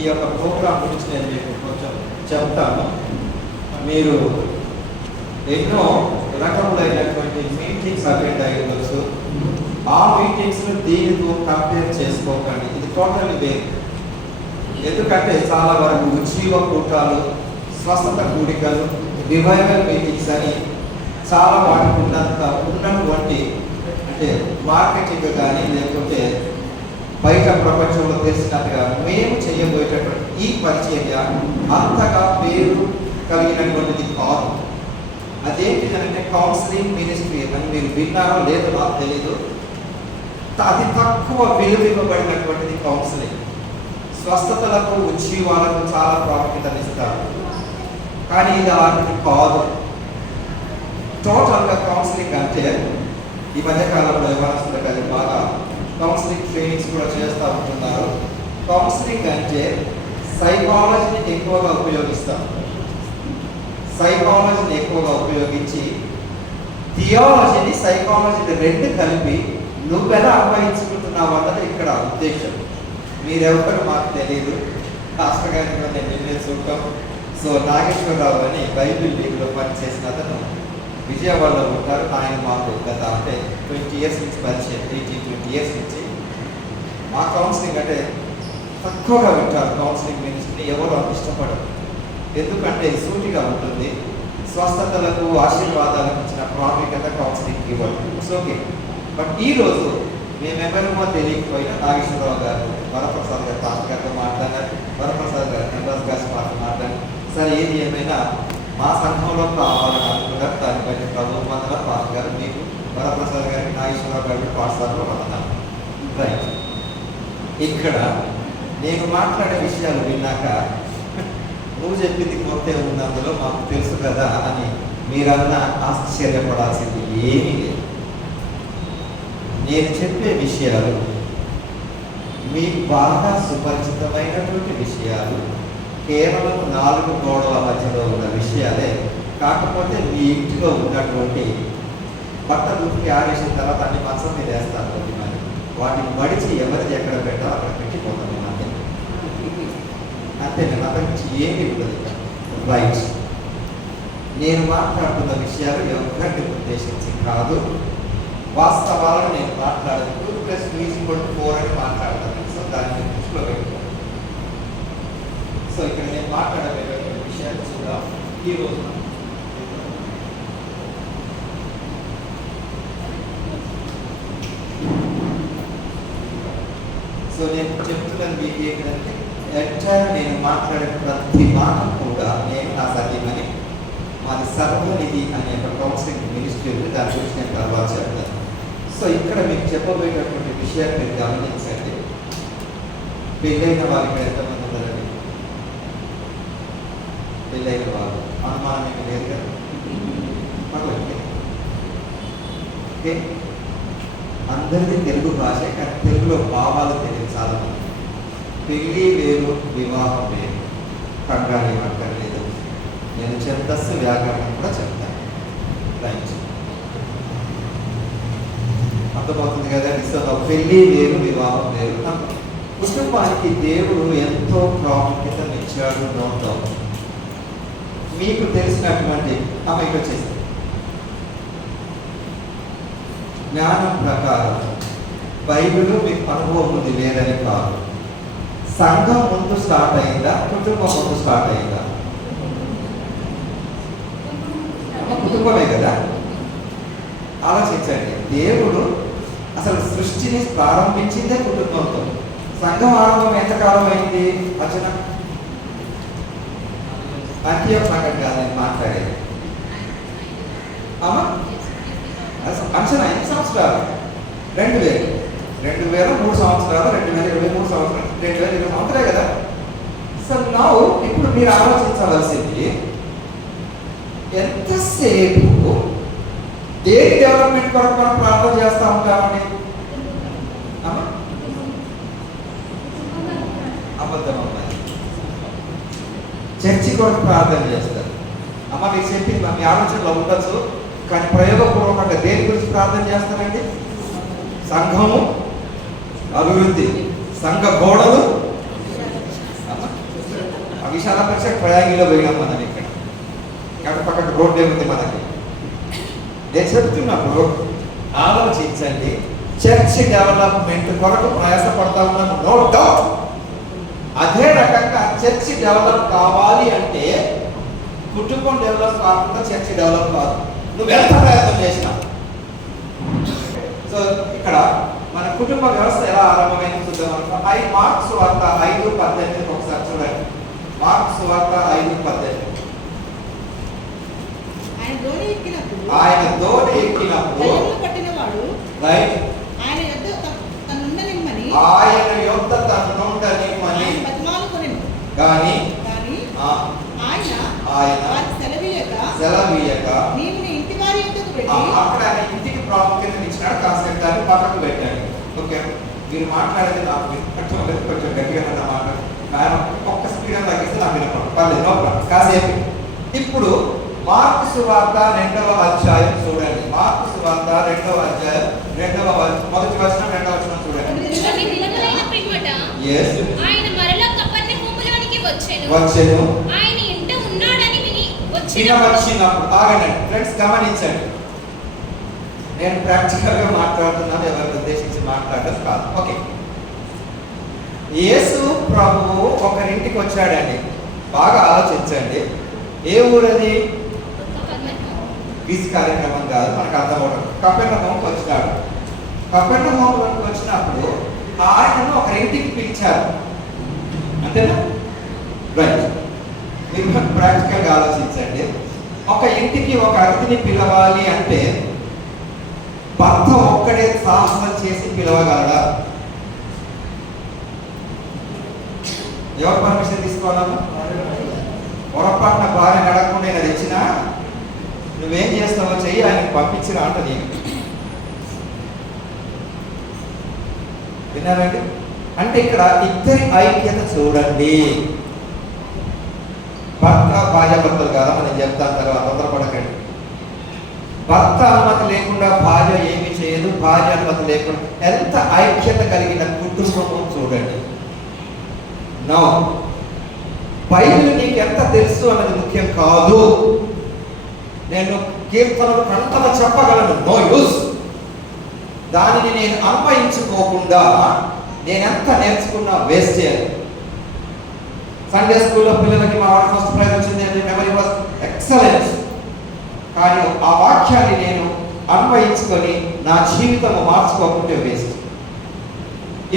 ఈ యొక్క ప్రోగ్రామ్ గురించి నేను మీకు కొంచెం చెప్తాను. మీరు ఎన్నో రకములైనటువంటి మీటింగ్స్ అటెండ్ అయ్యవచ్చు. ఆ మీటింగ్స్ను దీనితో కంపేర్ చేసుకోకండి. ఇది టోటల్లీ వేరు. ఎందుకంటే చాలా వరకు ఉజ్జీవ కూటాలు, స్వస్థత కూడికలు, రివైవల్ మీటింగ్స్ అని చాలా వాటికి ఉన్నటువంటి అంటే మార్కెటింగ్ కానీ లేకపోతే బయట ప్రపంచంలో తెలిసినట్టుగా మేము చేయబోయేటటువంటి ఈ పరిచర్య అంతగా పేరు కలిగినటువంటిది కాదు. అదేంటిదంటే కౌన్సిలింగ్ మినిస్ట్రీ అని మీరు విన్నారో లేదో నాకు తెలీదు. అతి తక్కువ విలువ ఇవ్వబడినటువంటిది కౌన్సిలింగ్. స్వస్థతలకు ఉజ్జీవాలకు చాలా ప్రాముఖ్యతనిస్తారు, కానీ ఇది అలాంటిది కాదు. టోటల్గా కౌన్సిలింగ్ అంటే ఈ మధ్యకాలంలో యవనస్తులకు అది బాగా కౌన్సిలింగ్ ట్రైనింగ్స్ కూడా చేస్తూ ఉంటున్నారు. కౌన్సిలింగ్ అంటే సైకాలజీని ఎక్కువగా ఉపయోగిస్తాం. సైకాలజీని ఎక్కువగా ఉపయోగించి థియాలజీని సైకాలజీని రెండు కలిపి నువ్వెలా అన్వయించుకుంటున్నావు అన్నది ఇక్కడ ఉద్దేశం. మీరెవరు మాకు తెలియదు. మాస్టర్ గారిని కూడా నేను నిన్నే చూడటం. సో నాగేశ్వరరావు అని బైబిల్ లీగ్లో పనిచేసిన అతను విజయవాడలో ఉంటారు. ఆయన మాకు గత అంటే 20 years నుంచి పరిచయం, 18-20 years నుంచి. మా కౌన్సిలింగ్ అంటే తక్కువగా వింటారు. కౌన్సిలింగ్ మినిస్ట్రీని ఎవరు అంత ఇష్టపడరు. ఎందుకంటే సూటిగా ఉంటుంది. స్వస్థతలకు ఆశీర్వాదాలకు ఇచ్చిన ప్రాముఖ్యత కౌన్సిలింగ్కి ఇవ్వడం. It's okay. బట్ ఈరోజు మేమెవరమో తెలియకపోయినా నాగేశ్వరరావు గారు, వరప్రసాద్ గారు పాస్టర్ గారితో మాట్లాడారు, వరప్రసాద్ గారు నివాస్ గారి మాట్లాడారు. సరే ఏది ఏమైనా మా సంఘంలో కావాలని అనుకున్నారు. దాన్ని బట్టి ప్రభుత్వ మందల పాస్టర్ గారు మీకు, వరప్రసాద్ గారికి, నాగేశ్వరరావు గారికి పాఠశాలలో వందనాలు. రైట్. ఇక్కడ నేను మాట్లాడే విషయాలు విన్నాక నువ్వు చెప్పింది కొత్త ఉంది, అందులో మాకు తెలుసు కదా అని మీరన్నా ఆశ్చర్యపడాల్సింది ఏమీ లేదు. నేను చెప్పే విషయాలు మీకు బాగా సుపరిచితమైనటువంటి విషయాలు, కేవలం 4 గోడల మధ్యలో ఉన్న విషయాలే. కాకపోతే మీ ఇంటిలో ఉన్నటువంటి బట్టలు ఉతికి ఆరేసిన తర్వాత అన్ని మంచం మీద వేస్తారు కొద్దిమంది. వాటిని మడిచి ఎవరిది ఎక్కడ పెట్టాలో అక్కడ పెట్టిపోతాం. అంతే అంతే. నేను అంతకుమించి ఏమీ ఉండదు. రైట్. నేను మాట్లాడుతున్న విషయాలు ఎవరిని ఉద్దేశించి కాదు, వాస్తవాలను నేను మాట్లాడదు. 2+2=4 అని మాట్లాడతాను. సో దాన్ని దృష్టిలో పెట్టుకోండి. సో ఇక్కడ నేను మాట్లాడబోయేటువంటి విషయాలు చూద్దాం ఈ రోజు. సో నేను చెప్తున్నది మీకు ఏంటంటే నేను మాట్లాడే ప్రతి మాట కూడా నేను నా సతీమణి మాది సర్వనిధి అనే ఒక కౌన్సిలింగ్ మినిస్ట్రీ ఉంది. దాని గురించి నేను తర్వాత చెప్తాను. సో ఇక్కడ మీకు చెప్పబోయేటటువంటి విషయాలు మీరు గమనించండి. పెళ్ళైన వారు ఇక్కడ ఎంతమంది ఉన్నారండి? పెళ్ళైన వారు అనుమానం మీకు లేదు కదా? ఓకే. అందరిది తెలుగు భాష, కానీ తెలుగులో భావాలు తెలియదు చాలా మంది. పెళ్ళి వేరు, వివాహం వేరు. కంగారు అక్కర్లేదు. నేను ఛందస్సు వ్యాకరణం కూడా చెప్తాను. రైట్. అర్థమవుతుంది కదా? సో పెళ్ళి వేరు, వివాహం వేరు. కుటుంబానికి దేవుడు ఎంతో ప్రాముఖ్యతనిచ్చాడు. నోట్లో మీకు తెలిసినటువంటి అమ్మాయికి వచ్చేసి జ్ఞానం ప్రకారం బైబిల్ మీకు అనుభవం ఉంది లేదని కాదు. సంఘం ముందు స్టార్ట్ అయిందా, కుటుంబం ముందు స్టార్ట్ అయిందా? కుటుంబమే కదా. ఆలోచించండి. దేవుడు అసలు సృష్టిని ప్రారంభించిందే కుటుంబంతో. సంఘం ఆరంభం ఎంతకాలం అయింది? వచనం అంత్యం సంఘం కాదని మాట్లాడేది. అంచనా 8 సంవత్సరాలు, 2000, 3 సంవత్సరాలు, 2023 సంవత్సరాలు, 2020 సంవత్సరాలే కదా. సో నా ఇప్పుడు మీరు ఆలోచించవలసింది ఎంతసేపు దేని డెవలప్మెంట్ కొరకు మనం ప్రార్థన చేస్తూ ఉంటామండి? అబద్ధం అమ్మాయి చర్చి కొరకు ప్రార్థన చేస్తారు. అమ్మ మీకు చెప్పింది మీ ఆలోచనలో ఉండొచ్చు, కానీ ప్రయోగపూర్వకంగా దేని గురించి ప్రార్థన చేస్తారండి? సంఘము అభివృద్ధి, సంఘ గోడలు విశాల పరిషత్ ప్రయాగిలో పోయినాం మనం ఇక్కడ. అక్కడ పక్కన రోడ్డు ఏముంది మనకి. నేను చెప్తున్నప్పుడు ఆలోచించండి, చర్చ్ డెవలప్మెంట్ కొరకు ప్రయాసపడతా ఉన్నాము, నో డౌట్. అదే రకంగా చర్చ్ డెవలప్ కావాలి అంటే కుటుంబం డెవలప్ కాకుండా చర్చ్ డెవలప్ కాదు. నువ్వు ఎంత ప్రయత్నం చేసినా. సో ఇక్కడ మన కుటుంబ వ్యవస్థ ఎలా ఆరంభమైంది చూద్దాం. మార్క్స్ సువార్త 5:18 ఒకసారి చూడండి. మార్క్స్ సువార్త 5:18. ఆయన ధోని ఎక్కినప్పుడు రైట్ ఆయన యొద్ద తన్నుండనిమ్మని కానీ ఆయన సెలవీయక అక్కడ ఆయన ఇంటికి ప్రాముఖ్యత ఇచ్చినాడు. కాసేపు దాన్ని పక్కకు పెట్టాడు. ఓకే, మీరు మాట్లాడేది నాకు కొంచెం గట్టిగా మాట ఒక్క స్పీడ్ తగ్గిస్తే నాకు వినపడదు, పర్లేదు, నో ప్రాబ్లం. కాసేపు ఇప్పుడు మార్కు సువార్త 2వ అధ్యాయం చూడండి. మార్కు సువార్త 2వ అధ్యాయం మొదటి వచనం 2వ వచనం చూడండి. వచ్చెను ఆయన ఇంట ఉన్నాడని వచ్చినప్పుడు ఆగండి ఫ్రెండ్స్, గమనించండి. నేను ప్రాక్టికల్ గా మాట్లాడుతున్నాను, ఎవరిని ఉద్దేశించి మాట్లాడడం కాదు. ఓకే, యేసు ప్రభువు ఒకరింటికి వచ్చాడండి. బాగా ఆలోచించండి. ఏ ఊరది? క్విజ్ కార్యక్రమం కాదు, మనకు అర్థమవుతుంది. కపెర్నహూముకు వచ్చినాడు. కపెర్నహూముకు వచ్చినప్పుడు ఆయనను ఒకరింటికి పిలిచారు, అంతేనా? రైట్. మీరు ప్రాక్టికల్గా ఆలోచించండి. ఒక ఇంటికి ఒక అతిథిని పిలవాలి అంటే భర్త ఒక్కడే సాహసం చేసి పిలవగలడా? ఎవరు పర్మిషన్ తీసుకోవాలన్నా? పొరపాటున భార్య నడకుండా నేను తెచ్చినా నువ్వేం చేస్తావో చెయ్యి, ఆయనకు పంపించినా అంట. నేను విన్నారండి? అంటే ఇక్కడ ఇద్దరి ఐక్యత చూడండి. భర్త భార్యాభర్తలు కాదా, మనం చెప్తాను తర్వాత, తొందరపడకండి. భర్త అనుమతి లేకుండా భార్య ఏమి చేయదు, భార్య అనుమతి లేకుండా ఎంత ఐక్యత కలిగిన కుటుంబం చూడండి. నో, బైబిల్ నీకు ఎంత తెలుసు అన్నది ముఖ్యం కాదు. నేను కీర్తనలు కంటగా చెప్పగలను, నో యూస్. దానిని నేను అన్వయించుకోకుండా నేనెంత నేర్చుకున్నా వేస్ట్ చేయాలి. సండే స్కూల్లో పిల్లలకి మా వాడు ఫస్ట్ ప్రైజ్ వచ్చింది అంటే మెమరీ వాస్ ఎక్సలెంట్. కానీ ఆ వాక్యాన్ని నేను అన్వయించుకొని నా జీవితం మార్చుకోకుంటే వేస్ట్.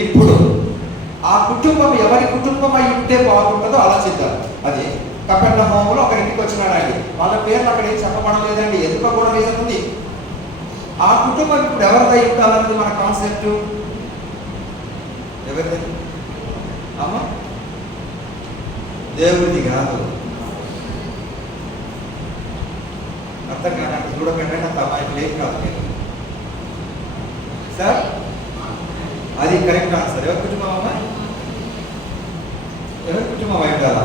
ఇప్పుడు ఆ కుటుంబం ఎవరి కుటుంబం అయి ఉంటే బాగుంటుందో ఆలోచిద్దాం. అది కపెర్నహూములో ఒకరింటికి వచ్చినాడండి. వాళ్ళ పేర్లు అక్కడ ఏం చెప్పబడలేదండి, ఎందుకో కూడా రీజన్ ఉంది. ఆ కుటుంబం ఇప్పుడు ఎవరిదై ఉండాలన్నది మన కాన్సెప్ట్. ఎవరిది అమ్మ? దేవుడిది కాదు. అర్థం కాదు, చూడకండి అంత అమ్మాయికి లేదు కాదు. నేను సార్ అది కరెక్ట్ ఆన్సర్. ఎవరి కుటుంబం అమ్మ? ఎవరి కుటుంబం అయి ఉండాలా?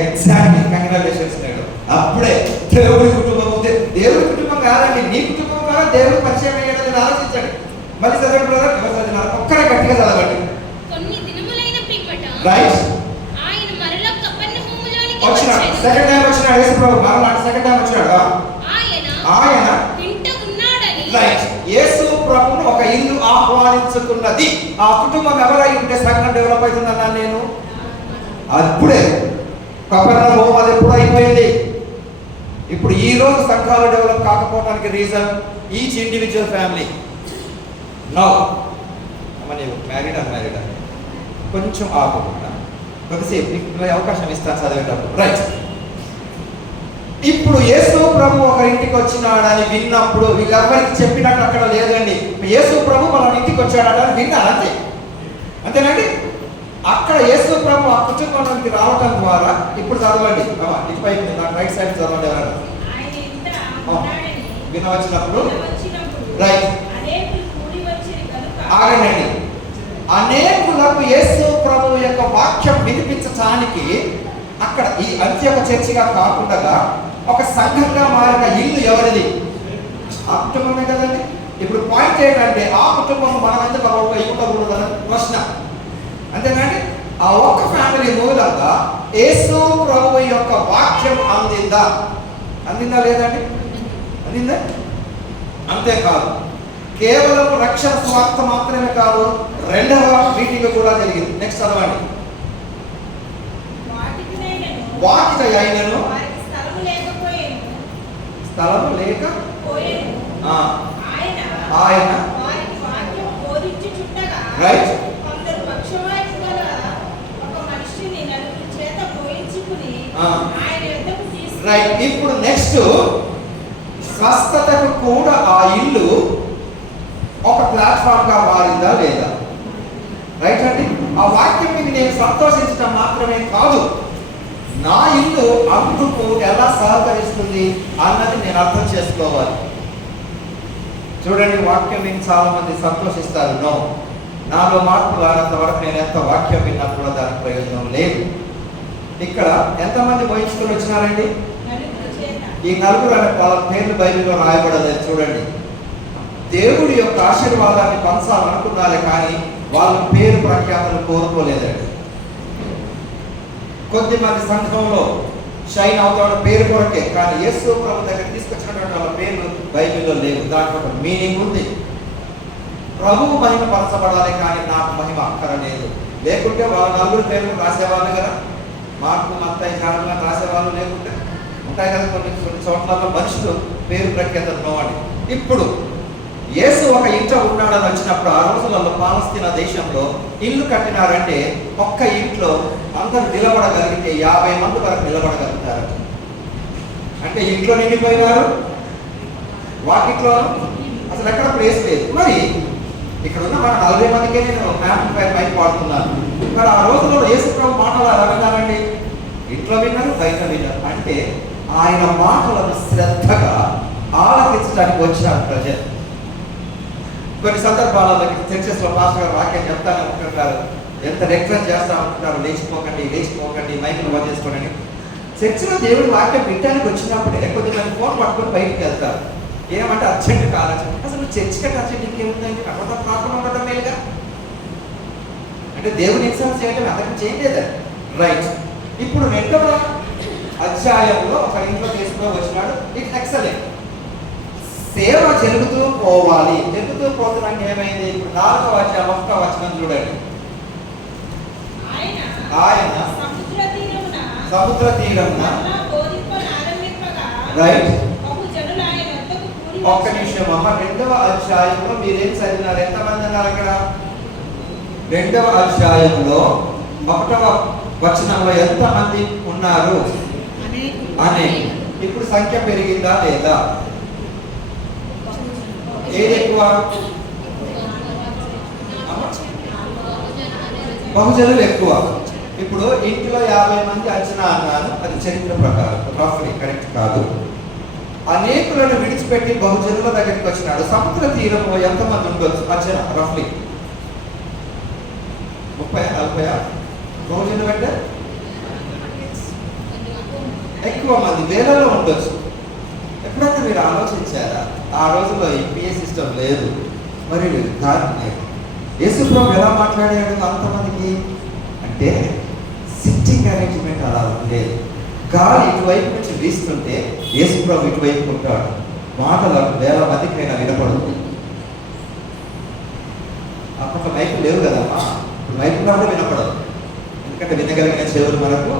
Exactly, congratulations. నేను అప్పుడే దేవుడి కుటుంబం ఉంది. దేవుడి కుటుంబం కాదండి, నీ కుటుంబం కాదు. దేవుడు పరిచయం అయ్యాడని ఆలోచించండి. మళ్ళీ చదవండి బ్రదర్, ఎవరు చదివినారు? ఒక్కరే గట్టిగా చదవండి. రైట్. వచ్చినాడు, సెకండ్ టైం వచ్చినాడు యేసు ప్రభు. మరలా సెకండ్ టైం వచ్చినాడు. ఆయన రైట్. యేసు ప్రభువును ఒక ఇల్లు ఆహ్వానించుకున్నది. ఆ కుటుంబం ఎవరై ఉంటే సంఘం డెవలప్ అవుతుందన్నాను నేను. అప్పుడే కపెర్నహూము అది ఎప్పుడు అయిపోయింది. ఇప్పుడు ఈ రోజు సంఘాలు డెవలప్ కాకపోవడానికి reason each individual family. No అమ్మ, నీవు మ్యారీడ్ అన్మ్యారీడ్ అని కొంచెం ఆపకుండా కొద్దిసేపు అవకాశం ఇస్తాను చదివేటప్పుడు. రైట్. ఇప్పుడు యేసు ప్రభు ఒకరింటికి వచ్చినాడని విన్నప్పుడు వీళ్ళెవ్వరికి చెప్పినట్టు అక్కడ లేదండి. యేసు ప్రభు మన ఇంటికి వచ్చాడని విన్నారు, అంతే. అంతేనండి. అక్కడ యేసు ప్రభు ఆ కుటుంబానికి రావటం ద్వారా ఇప్పుడు చదవండి. ఇటువైపు నాకు రైట్ సైడ్ చదవండి. ఎవరైనా వినవచ్చినప్పుడు రైట్. ఆగండి. అనేకులకు యేసు ప్రభు యొక్క వాక్యం వినిపించడానికి అక్కడ ఈ అంత్యొక చర్చిగా కాకుండా ఒక సంఘంగా మారిన ఇల్లు ఎవరిది? ఆ కుటుంబమే కదండి. ఇప్పుడు పాయింట్ ఏంటంటే ఆ కుటుంబం మనం ఎందుకు ఉండకూడదని ప్రశ్న, అంతేనండి. ఆ ఒక్క అందరి మూలంగా యేసు ప్రభువు యొక్క వాక్యం అందిందా లేదండి? అందిందా? అంతేకాదు, కేవలం రక్షణ స్వార్థ మాత్రమే కాదు, రెండవ మీటింగ్ కూడా జరిగింది. నెక్స్ట్ చదవండి. వాకిట అయినను స్థలము లేక ఆయన రైట్. రైట్. ఇప్పుడు నెక్స్ట్, స్వస్థతకు కూడా ఆ ఇల్లు ఒక ప్లాట్ఫామ్ గా మారిందా లేదా? రైట్ అండి. ఆ వాక్యం మీద నేను సంతోషించడం మాత్రమే కాదు, నా ఇల్లు అందుకు ఎలా సహకరిస్తుంది అన్నది నేను అర్థం చేసుకోవాలి. చూడండి, వాక్యం విని చాలా మంది సంతోషిస్తారు. నో, నాలో మార్పు రానంత వరకు నేను ఎంత వాక్యం విన్నా కూడా దానికి ప్రయోజనం లేదు. ఇక్కడ ఎంతమంది వహించుకొని వచ్చినారండి? ఈ నలుగురు అనే వాళ్ళ పేర్లు బైబిల్లో రాయబడలేదు. చూడండి, దేవుడి యొక్క ఆశీర్వాదాన్ని పంచాలనుకున్నారే కానీ వాళ్ళ పేరు ప్రఖ్యాతలు కోరుకోలేదండి. కొద్దిమంది సంఘంలో షైన్ అవుతాడు పేరు కొరకే, కానీ యేసు ప్రభు దగ్గర తీసుకొచ్చినటువంటి వాళ్ళ పేర్లు బైబిల్లో లేవు. దాంట్లో ఒక మీనింగ్ ఉంది. ప్రభువు మహిమ పరచబడాలి, కానీ నాకు మహిమ అక్కరలేదు. లేకుంటే వాళ్ళ నలుగురు పేర్లు రాసేవాళ్ళు కదా, మార్పు మత్తయి జాగ్రత్తగా రాసేవాళ్ళు లేకుంటే ఉంటాయి కదా. కొన్ని చోట్ల మనుషులు పేరు ప్రఖ్యాతలు నోవండి. ఇప్పుడు యేసు ఒక ఇంట ఉన్నాడని వచ్చినప్పుడు ఆ రోజులలో పాలస్తీనా దేశంలో ఇల్లు కట్టినారంటే ఒక్క ఇంట్లో అందరూ నిలబడగలిగితే 50 మంది వరకు నిలబడగలుగుతారు. అంటే ఇంట్లో నిండిపోయినారు, వాకిట్లో అసలు ఎక్కడ ప్లేస్ లేదు. మరి ఇక్కడ ఉన్న మన 40 మందికే నేను మ్యాప్ఫైర్ మైక్ వాడుతున్నాను. మరి ఆ రోజుల్లో యేసు ప్రభు మాటలు ఎలా విన్నారండి? ఇంట్లో విన్నారు, బయట విన్నారు. అంటే ఆయన మాటలను శ్రద్ధగా ఆలకించడానికి వచ్చినారు ప్రజలు. కొన్ని సందర్భాలలో చర్చెస్లో పాస్టర్ గారు వాక్యం చెప్తానే ఉంటుంటారు, ఎంత రిక్వెస్ట్ చేస్తా ఉంటుంటారు, లేచిపోకండి మైకులు బంద్ చేసుకోండి. చర్చిలో దేవుడి వాక్యం వినడానికి వచ్చినప్పుడే కొద్దిమంది ఫోన్ పట్టుకొని బయటికి వెళ్తారు. ఏమంటే అర్జెంట్ కావచ్చు. అసలు చర్చి కంటే అర్జెంట్ ఇంకేముందండి? అక్కడ ప్రాబ్లం ఉండడం మేలుగా. అంటే దేవుని ఎగ్జామ్స్ చేయడం అందరికీ చేయలేదండి. రైట్. ఇప్పుడు 2వ అధ్యాయంలో ఒక ఇంట్లో తీసుకుని వచ్చినాడు. It's excellent. సేవ జరుగుతూ పోవాలి. జరుగుతూ పోతున్నాక ఏమైంది? ఇప్పుడు 4వ అధ్యాయం 1వ వచనం చూడండి. ఆయన సముద్ర తీరమున రైట్. ఒక్క నిమిషం అమ్మ. 2వ అధ్యాయంలో మీరేం చదివినారు? ఎంతమంది అన్నారు అక్కడ? 2వ అధ్యాయంలో 1వ వచనంలో ఎంతమంది ఉన్నారు? అనే. ఇప్పుడు సంఖ్య పెరిగిందా లేదా? ఏది ఎక్కువ? బహుజనులు ఎక్కువ. ఇప్పుడు ఇంటిలో 50 మంది అంచనా అన్నాను, అది చరిత్ర ప్రకారం రఫ్లీ కరెక్ట్ కాదు. అనేకులను విడిచిపెట్టి బహుజనుల దగ్గరికి వచ్చినాడు. సముద్ర తీరంలో ఎంతమంది ఉండొచ్చు అంచనా? రఫ్లీ 30-40 బహుజనులు అంటే ఎక్కువ మంది, వేలలో ఉండొచ్చు. ఎప్పుడైతే మీరు ఆలోచించారా? ఆ రోజుల్లో పిఏ సిస్టమ్ లేదు, మరి దాని యేసు ప్రభు ఎలా మాట్లాడాడు అంతమందికి అంటే సిట్టింగ్ అరేంజ్మెంట్ అలా ఉండేది. గాలి ఇటువైపు నుంచి వీస్తుంటే యేసు ప్రభు ఇటువైపు ఉంటాడు. మాటలు 1000 మందికైనా వినపడుతుంది. అప్పట్లో మైకు లేవు కదమ్మా, మైకు కూడా వినపడదు. ఎందుకంటే వినగలిగిన చెవులు మనకు,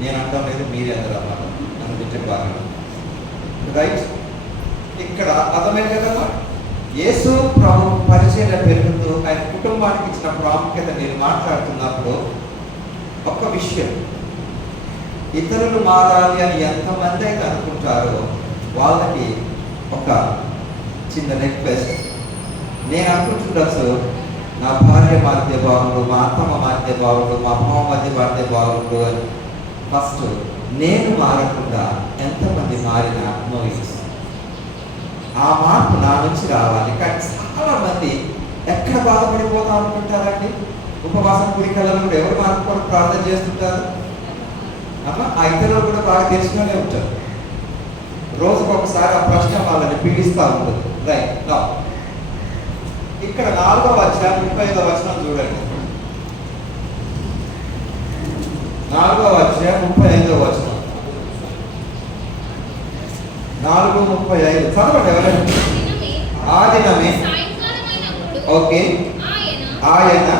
నేను అంటాం లేదు, మీరే అందరూ అన్నమాట నన్ను వింటే బాగా. రైట్. ఇక్కడ అర్థమైంది కదమ్మా. యేసు ప్రభు పరిచర్య పెరుగుతూ ఆయన కుటుంబానికి ఇచ్చిన ప్రాముఖ్యత నేను మాట్లాడుతున్నప్పుడు ఒక్క విషయం, ఇతరులు మారాలి అని ఎంతమంది అయితే అనుకుంటారో వాళ్ళకి ఒక చిన్న రిక్వెస్ట్. నేను అనుకుంటుండొచ్చు, నా భార్య మారితే బాగుండు, మా అత్తమ్మ మారితే బాగుండు, మా అమ్మ మధ్య మారితే బాగుండు అని. ఫస్ట్ నేను మారకుండా ఎంతమంది మారినా నో యూస్. ఆ మార్పు నా నుంచి రావాలి. కానీ చాలా మంది ఎక్కడ బాధపడిపోతా అనుకుంటారండి? ఉపవాసం గుడికలను కూడా ఎవరు మార్పు కొరకు ప్రార్థన చేస్తుంటారు? అమ్మ ఆ ఇతరులు కూడా బాగా తెలుసుకునే ఉంటారు. రోజుకు ఒకసారి ఆ ప్రశ్న వాళ్ళని పీడిస్తూ ఉంటుంది. రైట్. నా ఇక్కడ 4వ అధ్యాయం 35వ వచనం చూడండి. అధ్యాయం 35వ వచనం. 4:35 చదవండి ఎవరైనా. ఆ దినమే ఓకే ఆయన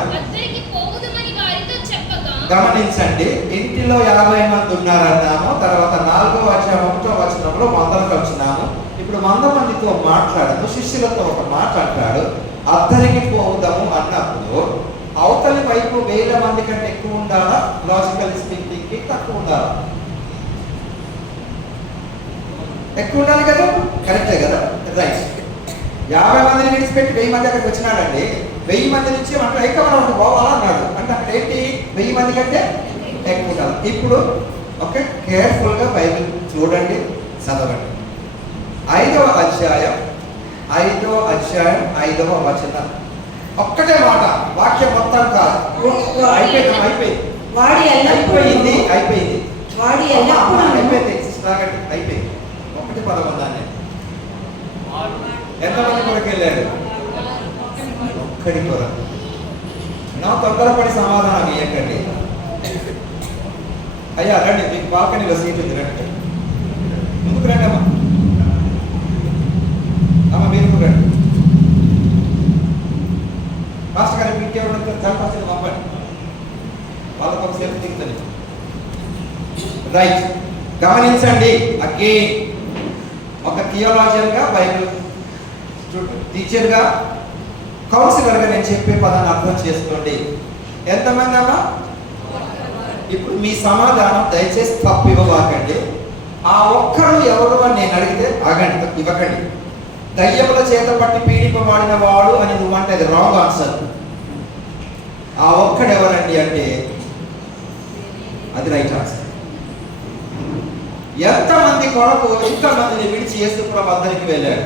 గమనించండి, ఇంటిలో 50 మంది ఉన్నారన్నాము. తర్వాత 4వ అధ్యాయం 1వ వచనంలో 100కి వచ్చినాము. ఇప్పుడు 100 మందితో మాట్లాడము, శిష్యులతో ఒక మాట అంటాడు, అద్దరికి పోవుదాము అన్నప్పుడు అవతలి వైపు 1000 మంది కంటే ఎక్కువ ఉండాలా, లాజికల్ థింకింగ్ తక్కువ ఉండాలా? ఎక్కువ ఉండాలి కదా, కరెక్టే కదా, రైట్. 50 మందిని విడిచిపెట్టి 1000 మంది అక్కడికి వచ్చినాడండి. 1000 మంది నుంచి అంటే ఏకమనం పోవాలా అన్నాడు. అంటే అక్కడ ఏంటి, 1000 మంది కంటే ఎక్కువ ఉండాలి. ఇప్పుడు ఓకే, కేర్ఫుల్గా బైబిల్ చూడండి, చదవండి. 5వ అధ్యాయం 5వ వచనం, ఒక్కటే మాట, వాక్యం మొత్తం కాదు. అయిపోయింది ఒకటి పదకొండాన్ని ఎంతమంది కొరకు వెళ్ళాడు? ఒక్కడి కొరకు. నా తొందరపడి సమాధానం ఇవ్వకండి. అయ్యా రండి, మీకు బాల్కనీలో సీట్ ఉంది, రండి, ముందుకు రండి అమ్మా. అమ్మ మీరు రండి. మాస్టర్ గారు ఇంకేమన్నా చల్పాల్సింది పంపండి, వాళ్ళకు ఒక సేపు దిగుతుంది. రైట్, గమనించండి. అగైన్ ఒక థియోలాజియన్గా, బైబిల్ టీచర్గా, కౌన్సిలర్గా నేను చెప్పే పదాన్ని అర్థం చేసుకోండి. ఎంతమంది అమ్మా? ఇప్పుడు మీ సమాధానం దయచేసి తప్పు ఇవ్వబాకండి. ఆ ఒక్కడు ఎవరు అని నేను అడిగితే ఆగండి, ఇవ్వకండి. దయ్యముల చేత పట్టి పీడింపబడిన వాడు అని నువ్వు అంటే అది రాంగ్ ఆన్సర్. ఆ ఒక్కడు ఎవరండి అంటే అది రైట్ ఆన్సర్. ఎంతమంది కొరకు ఇంతమందిని విడిచి యేసుప్రభు అందరికి వెళ్ళాడు?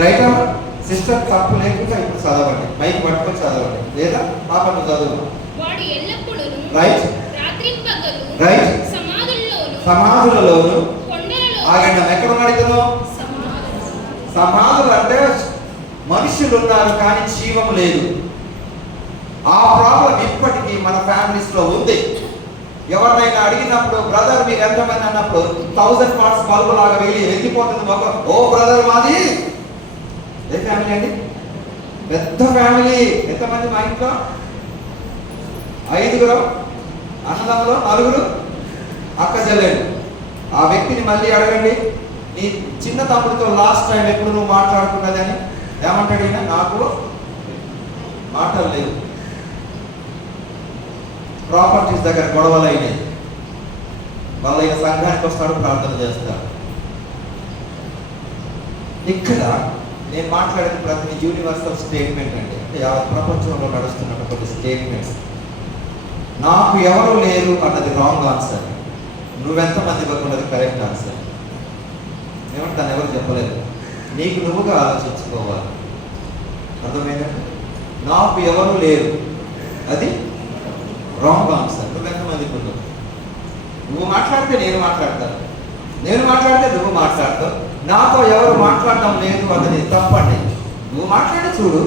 రైట్ అమ్మా? సిస్టర్ తప్పు లేకుండా ఇప్పుడు చదవండి, మైక్ పట్టుకొని చదవండి, లేదా పాపను చదువు. రైట్ రైట్, సమాధులలోను. ఆగండి, ఎక్కడ ఉన్నాడు? సమాధులు అంటే మనుషులు ఉన్నారు కానీ జీవం లేదు. ఆ ప్రాబ్లం ఇప్పటికీ మన ఫ్యామిలీస్ లో ఉంది. ఎవరినైనా అడిగినప్పుడు బ్రదర్ మీరు ఎంతమంది అన్నప్పుడు 1000 వాట్స్ బల్బు లాగా వెళ్ళిపోతుంది ఒక, ఓ బ్రదర్ మాది ఏ ఫ్యామిలీ అండి? పెద్ద ఫ్యామిలీ. ఎంతమంది మా ఇంట్లో? 5 అన్నదమ్ములు, 4 అక్క చెల్లెలు. ఆ వ్యక్తిని మళ్ళీ అడగండి, నీ చిన్న తమ్ముడితో లాస్ట్ టైం ఎప్పుడు నువ్వు మాట్లాడుకున్నదని. ఏమంటాడు ఈయన? నాకు మాటలు లేవు, ప్రాపర్టీస్ దగ్గర గొడవలు అయినాయి. వాళ్ళ సంఘానికి వస్తాడు, ప్రార్థన చేస్తాడు. ఇక్కడ నేను మాట్లాడేది ప్రతి యూనివర్సల్ స్టేట్మెంట్ అండి, అంటే ప్రపంచంలో నడుస్తున్న కొన్ని స్టేట్మెంట్స్. నాకు ఎవరు లేరు అన్నది రాంగ్ ఆన్సర్, నువ్వెంతమంది ఉన్నది కరెక్ట్ ఆన్సర్. ఏమంటే తను ఎవరు చెప్పలేదు, నీకు నువ్వుగా ఆలోచించుకోవాలి. అర్థమైందా? నాకు ఎవరు లేరు అది రాంగ్ ఆన్సర్. నువ్వెంతమందికి ఉన్నావు? నువ్వు మాట్లాడితే నేను మాట్లాడతాను, నేను మాట్లాడితే నువ్వు మాట్లాడతావు. నాతో ఎవరు మాట్లాడటం లేదు అన్నది తప్పండి. నువ్వు మాట్లాడి చూడు,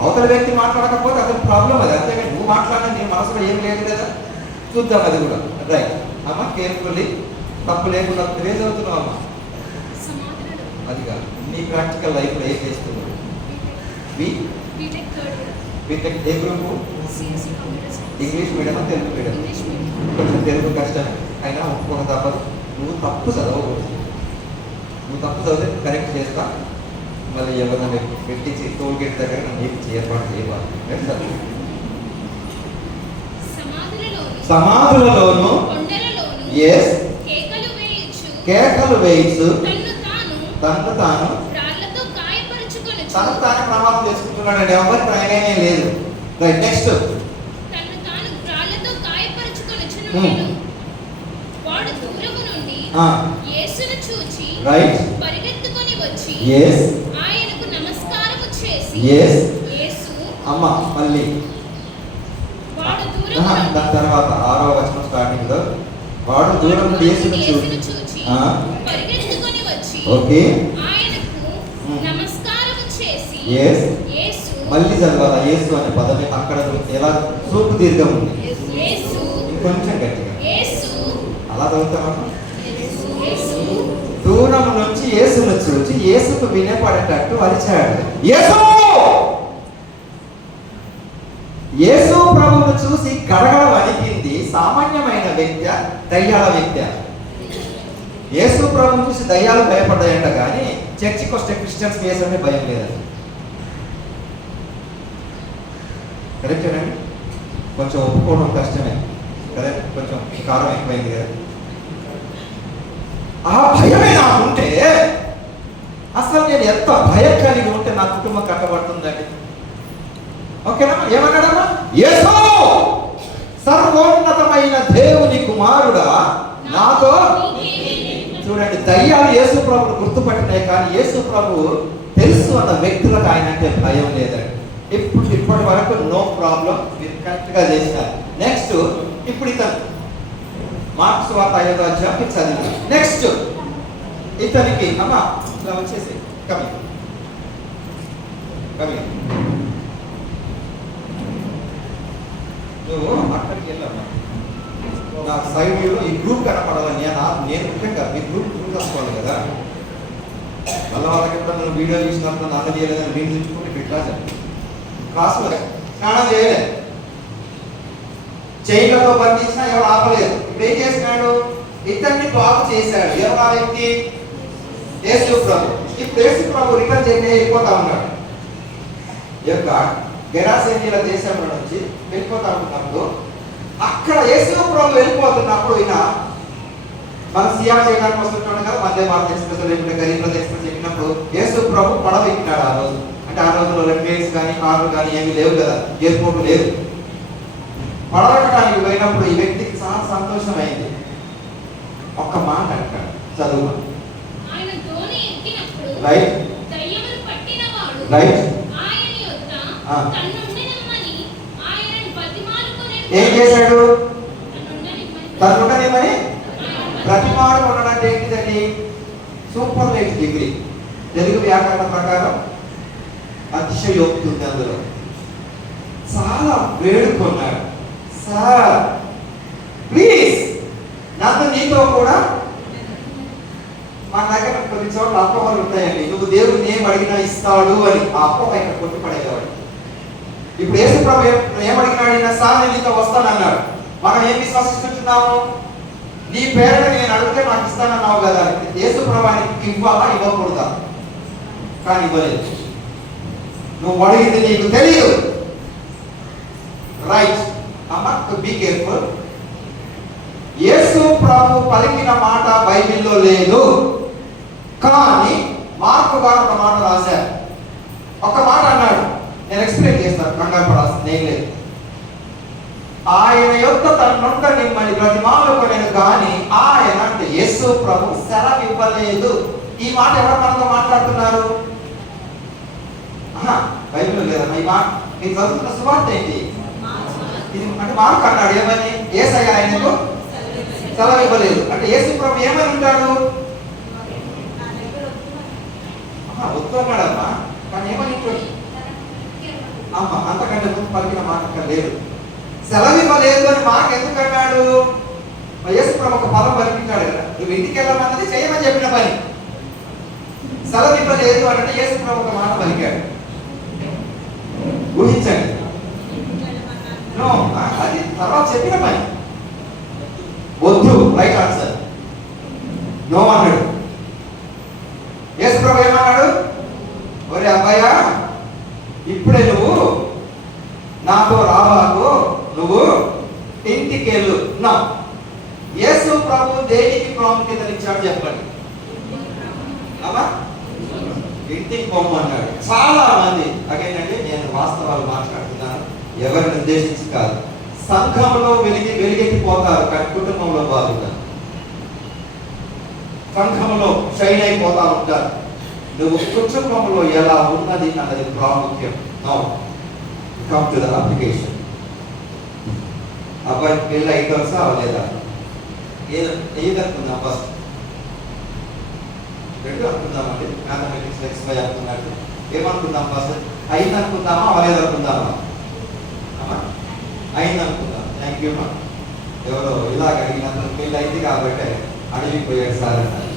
అవతల వ్యక్తి మాట్లాడకపోతే అతని ప్రాబ్లం అది, అంతేగాని నువ్వు మాట్లాడిన నీ మనసులో ఏం లేదు కదా. చూద్దాం అది కూడా. రైట్ అమ్మ, కేర్ఫుల్లీ, తప్పు లేకుండా నువ్వే చదువుతున్నావు అమ్మా. అది కాదు, నీ ప్రాక్టికల్ లైఫ్లో ఏం చేస్తున్నావు? బీటెక్ ఏ గ్రూపు? ఇంగ్లీష్ మీడియమా తెలుగు మీడియం? కొంచెం తెలుగు కష్టం అయినా ఒప్పుకోక తప్పదు. నువ్వు తప్పు చదవకూడదు. నువ్వు తప్పు చదివితే కరెక్ట్ చేస్తా, మళ్ళీ ఎవరైనా పెట్టించి టోల్ గేట్ దగ్గర నన్ను ఏర్పాటు చేయాలి. సమాధులలోను కేకలు వేయచ్చు, తను తాను ప్రమాదం చేసుకుంటున్నాడు. ఎవరి ప్రయాణమే లేదు. Right, next. రైట్, ఆయనకు నమస్కారము చేసి యేసు అమ్మ మళ్ళీ దాని తర్వాత 6వ వచనం స్టార్టింగ్ లో, వాడు దూరం నుండి యేసును చూచి పరిగెత్తుకొని వచ్చి ఓకే ఆయనకు నమస్కారము చేసి యేసు మళ్ళీ చదవాలా? యేసు అనే పదమే అక్కడ ఎలా సూపు దీర్ఘం ఉంది, యేసు ఇంకొంచెం గట్టిగా అలా చదువుతామా? యేసు దూరం నుంచి యేసును చూచి యేసుకు వినపడేటట్టు అరిచాడు. యేసు యేసు ప్రభువును చూసి గడగడ వణికింది. సామాన్యమైన వ్యక్తి, దయ్యాల వ్యక్తి. యేసు ప్రభువును చూసి దయ్యాలు భయపడ్డాయంట, కానీ చర్చికి వస్తే క్రిస్టియన్స్ యేసు అంటే భయం లేదండి. కరెక్టేనండి? కొంచెం ఒప్పుకోవడం కష్టమే కదా, కొంచెం కారం ఎక్కువైంది కదా. ఆ భయమే నాకు ఉంటే, అసలు నేను ఎంత భయం కలిగి ఉంటే నా కుటుంబం కట్టబడుతుందండి. ఓకేనా? ఏమన్నాడమ్మా? యేసు సర్వోన్నతమైన దేవుని కుమారుడా నాతో. చూడండి, దయ్యాలు యేసు ప్రభువును గుర్తుపట్టినాయి, కానీ యేసు ప్రభువు తెలుసు అన్న వ్యక్తులకు ఆయన అంటే భయం లేదండి. ఇప్పటి వరకు నో ప్రాబ్లం, మీరు కరెక్ట్గా చేశారు. నెక్స్ట్, ఇప్పుడు ఇతను మార్క్స్ సువార్త 5వ అధ్యాయం చదివి. నెక్స్ట్ ఇతనికి అమ్మా ఇలా వచ్చేసి కమి నువ్వు అక్కడికి వెళ్ళమ్మా. నా సైడ్ వ్యూలో ఈ గ్రూప్ కనపడాలని నేను ముఖ్యంగా మీ గ్రూప్ చూసుకోవాలి కదా. వాళ్ళకి ఎప్పుడన్నా నువ్వు వీడియో చూసినప్పుడు నాన్న చేయలేదని నేను చూసుకుంటే ఇట్లా క్లాసులో స్నానం చేయలేదు, చైన్లతో బంధించినా ఎవరు ఆపలేదు. ఇప్పుడు ఏం చేసినాడు? ఇతన్ని బాగు చేశాడు. ఎవరు ఆ వ్యక్తి? యేసు ప్రభు. ఇప్పుడు యేసు ప్రభు రిటర్న్ చేసి వెళ్ళిపోతా ఉన్నాడు. యొక్క గెరాసేనీల దేశంలో నుంచి వెళ్ళిపోతా ఉంటున్నప్పుడు, అక్కడ యేసు ప్రభు వెళ్ళిపోతున్నప్పుడు ఈయన మన సియా చేయడానికి వస్తుంటాడు కదా, వందే భారత్ ఎక్స్ప్రెస్ లేకుంటే గరీబ్ రథ్ ఎక్స్ప్రెస్ ఎక్కినప్పుడు యేసు ప్రభు పడవ ఎక్కినాడు ఆ రోజు. అంటే ఆ రోజుల్లో ట్రైన్స్ కానీ కార్లు కానీ ఏమీ లేవు కదా, ఎయిర్పోర్ట్ లేదు. పడవెక్కడానికి పోయినప్పుడు ఈ వ్యక్తికి చాలా సంతోషమైంది. ఒక్క మాట అంటాడు, చదువు. ఆయన దోణి ఎక్కినప్పుడు రైట్ దయ్యములు పట్టినవాడు రైట్ ఆయన యొద్ద తన్నుండనిమ్మని ఆయనను బతిమాలుకొనెను. ఏం చేశాడు? తన్నుండనిమ్మని తన్నుండనిమ్మని బ్రతిమాలు ఉండడానికి ఏంటిదండి? Superlative degree. తెలుగు వ్యాకరణ ప్రకారం అతిశయోక్తి ఉంది అందులో. చాలా వేడుకున్నాడు, సార్ ప్లీజ్ నన్ను నీతో కూడా. మా దగ్గర కొన్ని చోట్ల అపోహలు ఉంటాయండి, నువ్వు దేవుడిని ఏం అడిగినా ఇస్తాడు అని. ఆ అపోహ ఇక్కడ కొట్టి పడేవాడు. ఇప్పుడు యేసు ప్రభు ఏమడిగినాడు? సార్ నేను నీతో వస్తానన్నాడు. మనం ఏం విశ్వసిస్తున్నాము? నీ పేరుని నేను అడిగితే నాకు ఇస్తానన్నావు కదా. యేసు ప్రభానికి ఇవ్వాలా ఇవ్వకూడదా? కానీ ఇవ్వలేదు. నువ్వు అడిగింది నీకు తెలియదు. రైట్ అమ్మా, బీ కేర్ఫుల్. యేసు ప్రభు పలికిన మాట బైబిల్లో లేదు, కానీ మార్కు గారు ఒక మాట రాశారు. ఒక మాట అన్నాడు, నేను ఎక్స్ప్లెయిన్ చేస్తాను, కంగారు పడాల్సింది ఏం లేదు. ఆయన యొక్క తన్నుండ నిమ్మని బ్రతిమాలుకొనెను, కానీ ఆయన అంటే యేసు ప్రభు సెలవు ఇవ్వలేదు. ఈ మాట ఎవరు మనతో మాట్లాడుతున్నారు? బైబిల్ లేదమ్మా ఈ మాట. మీరు చదువుతున్న సువార్త ఏంటి? ఇది అంటే మార్కు అన్నాడు ఏమని? యేసయ్య ఆయనకు సెలవు ఇవ్వలేదు. అంటే యేసు ప్రభు ఏమని ఉంటాడు? వద్దు అన్నాడమ్మా, కానీ ఏమని ఉంటాడు? అమ్మ అంతకంటే ముందు పలికిన మాట అక్కడ లేదు. సెలవు ఇవ్వలేదు అని మాట ఎందుకు అన్నాడు? యేసు ప్రభు ఒక పదం పలికించాడు కదా, నువ్వు ఇంటికి వెళ్ళమన్నది చేయమని చెప్పిన పని. సెలవు ఇవ్వలేదు అంటే యేసు ప్రభు ఒక మాట పలికాడు. ఊహించండి. అది తర్వాత చెప్పిన పని. వద్దు రైట్ ఆన్సర్. నో అన్నాడు. యేసు ప్రభు ఏమన్నాడు? ఒరే అబ్బాయా, ఇప్పుడే నువ్వు నాతో రావాకు, నువ్వు ఇంటికి వెళ్ళు. నా యేసు ప్రభు దేనికి ప్రాముఖ్యతనిచ్చాడు చెప్పండి అమ్మా? ఇంటికి పొమ్మన్నాడు. చాలా మంది అగేనండి, నేను వాస్తవాలు మాట్లాడుతున్నాను, ఎవరిని ఉద్దేశించి కాదు. సంఘంలో వెలిగెత్తిపోతారు, కానీ కుటుంబంలో బాగుంటారు. సంఘంలో షైన్ అయిపోతా ఉంటారు. నువ్వు కుటుంబంలో ఎలా ఉన్నది అన్నది ప్రాముఖ్యం. Now come to the application. అబ్బాయి పెళ్ళి అయిపోతా అవ్వలేదా? ఏదనుకుందాం ఫస్ట్? రెండు అనుకుందామండి. మ్యాథమెటిక్స్ XY అనుకున్నట్టు ఏమనుకుందాం ఫస్ట్? అయింది అనుకుందామా అవ్వలేదు అనుకుందామా? అయింది అనుకుందాం. థ్యాంక్ యూ మా. ఎవరో ఇలాగ అడిగినప్పుడు పెళ్ళి అయింది కాబట్టి అడవికి పోయాడు సార్ అన్నారు.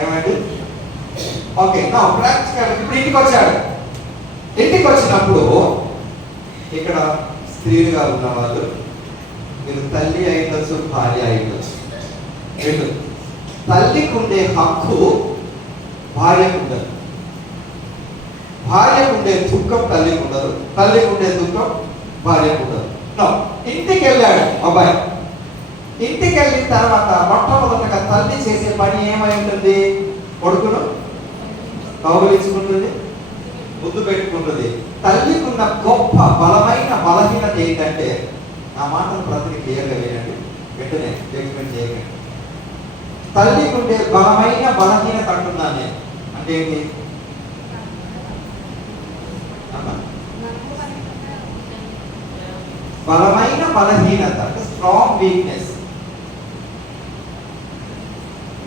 ఏమండి? ఓకే, నా ప్రాక్టికల్ ఇప్పుడు ఇంటికి వచ్చాడు. ఇంటికి వచ్చినప్పుడు ఇక్కడ స్త్రీలుగా ఉన్న వాళ్ళు మీరు తల్లి అయినచ్చు, భార్య అయినచ్చు. రెండు, తల్లికి ఉండే హక్కు భార్యకు ఉండదు, భార్యకు ఉండే దుఃఖం తల్లికి ఉండదు, తల్లికి ఉండే దుఃఖం భార్యకు ఉండదు. ఇంటికి వెళ్ళాడు అబ్బాయి. ఇంటికి వెళ్ళిన తర్వాత మొట్టమొదటిగా తల్లి చేసే పని ఏమై ఉంటుంది? కొడుకును కౌగిలించుకుంటుంది, ముద్దు పెట్టుకుంటుంది. తల్లికి ఉన్న గొప్ప బలమైన బలహీనత ఏంటంటే, నా మాటలు ప్రతిని క్లియర్గా వేయండి, వెంటనే జడ్జిమెంట్ చేయకండి. తల్లికి ఉండే బలమైన బలహీనత అంటున్నాను నేను. అంటే ఏంటి? బలమైన బలహీనత అంటే స్ట్రాంగ్ వీక్నెస్.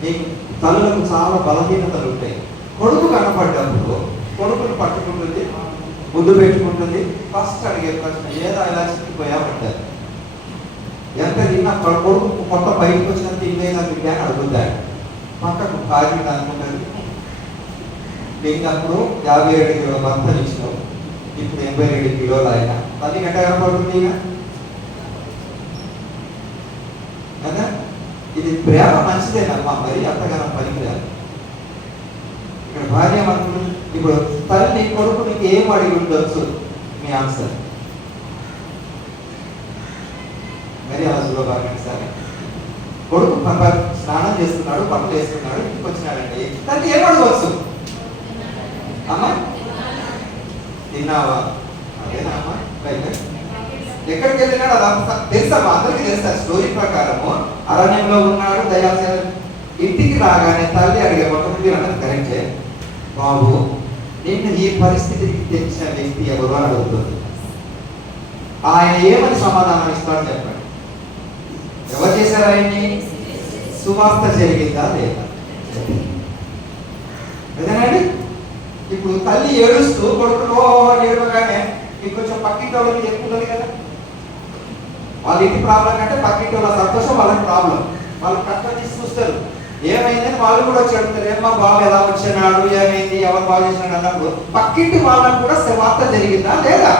మీకు తల్లులకు చాలా బలహీనతలు ఉంటాయి. కొడుకు కనపడ్డప్పుడు కొడుకును పట్టుకుంటుంది, ముద్దు పెట్టుకుంటుంది. ఫస్ట్ అడిగే ప్రశ్న, ఏదో ఇలా చిక్కిపోయామంటారు. ఎంత తిన్నా కొడుకు కొత్త బయటకు వచ్చిన తినలేదా బిడ్డ అని అడుగుతాడు. పక్కకు భార్య అనుకుంటుంది, తిన్నప్పుడు 57 కిలోల భర్తలు ఇచ్చినావు, ఇప్పుడు 82 కిలోలు ఆయన తల్లి గంట కనపడుతుంది కదా. ఇది ప్రేమ మంచిదేనమ్మా, మరి అంతగానం పనికిరాదు. ఇక్కడ భార్య అనుకుంటుంది. ఇప్పుడు తల్లి కొడుకునికి ఏం అడిగి ఉండొచ్చు? మీ ఆన్సర్ మరి అలా సులభంగా సరే. కొడుకు స్నానం చేస్తున్నాడు, బట్టలు వేస్తున్నాడు, ఇంటికి వచ్చినాడండి. తల్లి ఏం అడగవచ్చు? అమ్మా తిన్నావా? అదేనా అమ్మా? రైట్. ఎక్కడికి వెళ్ళినాడు అదంతా తెలుసమ్మా, అందరికీ తెలుసా. స్టోరీ ప్రకారము అరణ్యంలో ఉన్నాడు దయాశ. ఇంటికి రాగానే తల్లి అడిగే మొత్తం మీరు అందరూ కరెక్టే, బాబు నిన్ను ఈ పరిస్థితికి తెచ్చిన వ్యక్తి ఎవరు అని అడుగుతుంది. ఆయన ఏమని సమాధానం ఇస్తాడో చెప్పండి. ఎవరు చేశారు ఆయన్ని? సువార్త జరిగిందా లేదా? అదేనండి. ఇప్పుడు తల్లి ఏడుస్తూ కొడుకులో ఏడవగానే మీకు కొంచెం పక్కింటి వాళ్ళకి చెప్పుకుంటుంది కదా. వాళ్ళ ఇంటి ప్రాబ్లం కంటే పక్కింటి వాళ్ళ సంతోషం వాళ్ళకి ప్రాబ్లం. వాళ్ళు కష్టం తీసి చూస్తారు, ఏమైందని వాళ్ళు కూడా వచ్చి అడుగుతారు. ఏమో బాబు ఎలా వచ్చినాడు, ఏమైంది, ఎవరు బాగు చేసినాడు అన్నప్పుడు పక్కింటి వాళ్ళకు కూడా వార్త జరిగిందా లేదా?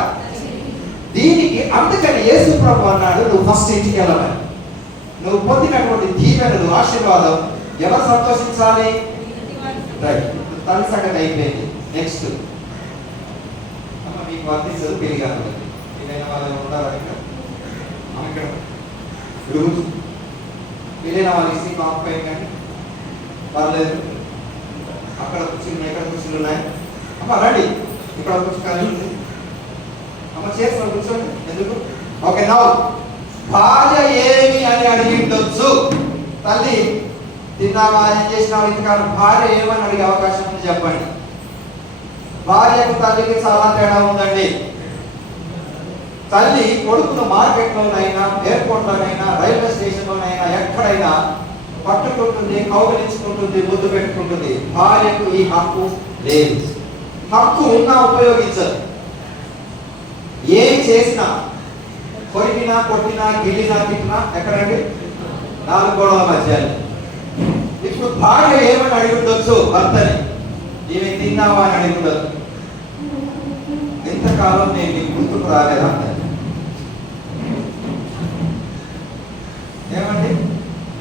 దీనికి అందుకని యేసు ప్రభు అన్నాడు, నువ్వు ఫస్ట్ ఇంటికి వెళ్ళమని. నువ్వు పొందినటువంటి దీవెనలు, ఆశీర్వాదం ఎవరు సంతోషించాలి? రైట్. తల్లి సంగతి అయిపోయింది. నెక్స్ట్ మీకు వర్తించదు, పెరిగాను వీలైన వాళ్ళు ఉండాలి ఇక్కడ. ఇక్కడ వీలైన వాళ్ళు ఇస్తే కాకపోయి కానీ పర్లేదు. అక్కడ కూర్చుని ఇక్కడ కూర్చుని ఉన్నాయి. అమ్మ రండి, ఇక్కడ కూర్చోకాలి ఉంది. అమ్మ చేసిన కూర్చోండి. ఎందుకు? ఓకే. నా భార్య ఏమి అని అడిగిండొచ్చు. తల్లి తిన్నావా, ఏం చేసినావు, ఇంతకాలం భార్య ఏమని అడిగే అవకాశం ఉంది చెప్పండి. భార్యకు తల్లికి చాలా తేడా ఉందండి. తల్లి కొడుకును మార్కెట్లోనైనా, ఎయిర్పోర్ట్లోనైనా, రైల్వే స్టేషన్లోనైనా ఎక్కడైనా పట్టుకుంటుంది, కౌగిలించుకుంటుంది, ముద్దు పెట్టుకుంటుంది. భార్యకు ఈ హక్కు లేదు. హక్కు ఉన్నా ఉపయోగించదు. ఏం చేసినా, కొరికినా, కొట్టినా, గిల్లినా, తిట్టినా ఎక్కడండి? 4 గోడల మధ్యాహ్నం. ఇప్పుడు భార్య ఏమని అడిగి ఉండొచ్చు భర్తని? ఈమె తిన్నావా అని అడిగి ఉండొచ్చు. ఎంతకాలం నేను నీ గుర్తుకు రాలేదా? ఏమండి?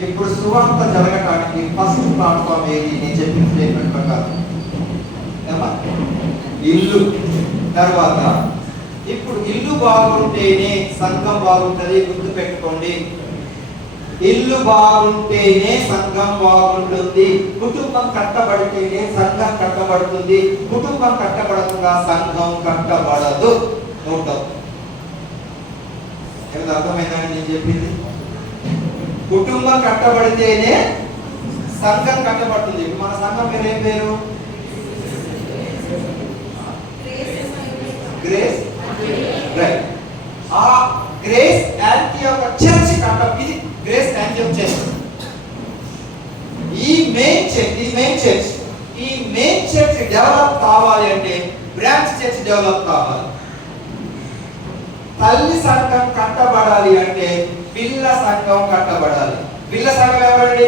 ఇప్పుడు సువార్త జరగటానికి ఫస్ట్ ప్లాట్ఫామ్ ఏది? నేను చెప్పిన స్టేట్మెంట్ ప్రకారం ఇల్లు. తర్వాత ఇప్పుడు ఇల్లు బాగుంటేనే సంఘం బాగుంటుంది. గుర్తు పెట్టుకోండి, ఇల్లు బాగుంటేనే సంఘం బాగుంటుంది. కుటుంబం కట్టబడితేనే సంఘం కట్టబడుతుంది. కుటుంబం కట్టబడకుండా సంఘం కట్టబడదు. నోట్. ఏమైనా అర్థమైందని నేను చెప్పింది? కుటుంబం కట్టబడితేనే సంఘం కట్టబడుతుంది. ఇప్పుడు మన సంఘం పేరు ఏం పేరు? గ్రేస్. రైట్. ఆ గ్రేస్ యాంటియోక్ చర్చ్ కట్టం. ఇది గ్రేస్ యాంటియోక్ చర్చ్. ఈ మెయిన్ చర్చ్ డెవలప్ కావాలి అంటే బ్రాంచ్ చర్చ్ డెవలప్ కావాలి. తల్లి సంఘం కట్టబడాలి అంటే పిల్ల సంఘం కట్టబడాలి. పిల్ల సంఘం ఎవరండి?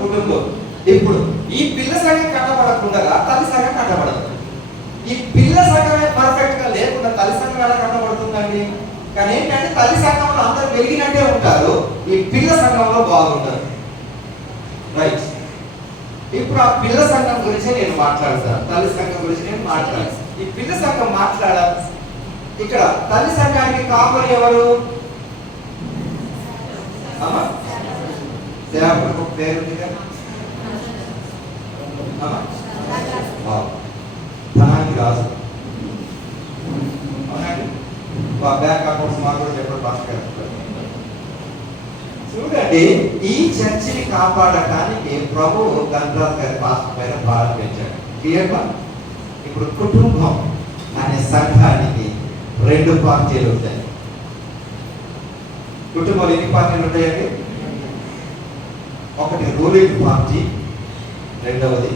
కుటుంబం. ఇప్పుడు ఈ పిల్ల సంఘం కట్టబడకుండా తల్లి సంఘం కట్టబడదు. ఈ పిల్ల సంఘమే పర్ఫెక్ట్ గా లేకుండా తల్లి సంఘం ఎలా కట్టబడుతుందండి? కానీ ఏంటంటే తల్లి సంఘంలో అందరూ వెలిగినట్టే ఉంటారు, ఈ పిల్ల సంఘంలో బాగుంటారు. రైట్. ఇప్పుడు ఆ పిల్ల సంఘం గురించి నేను మాట్లాడతాను, తల్లి సంఘం గురించి నేను మాట్లాడతాను. ఈ పిల్ల సంఘం మాట్లాడాలి. ఇక్కడ తల్లి సంఘానికి కాపరి ఎవరు? అమ్మా సేవకులకు పేరు ధనానికి రాజు. అవునండి. బ్యాంక్ అకౌంట్స్ మాకు కూడా చెప్పడం భాస్కర్. చూడండి, ఈ చర్చిని కాపాడటానికి ప్రభువు గంధరాజ్ గారి పాస్టర్ పైన భారం పెంచాడు. క్లియర్గా ఇప్పుడు కుటుంబం అనే సంఘానికి 2 పార్టీలు ఉంటాయి. కుటుంబంలో ఎన్ని పార్టీలు ఉంటాయండి? ఒకటి రూలింగ్ పార్టీ, రెండవది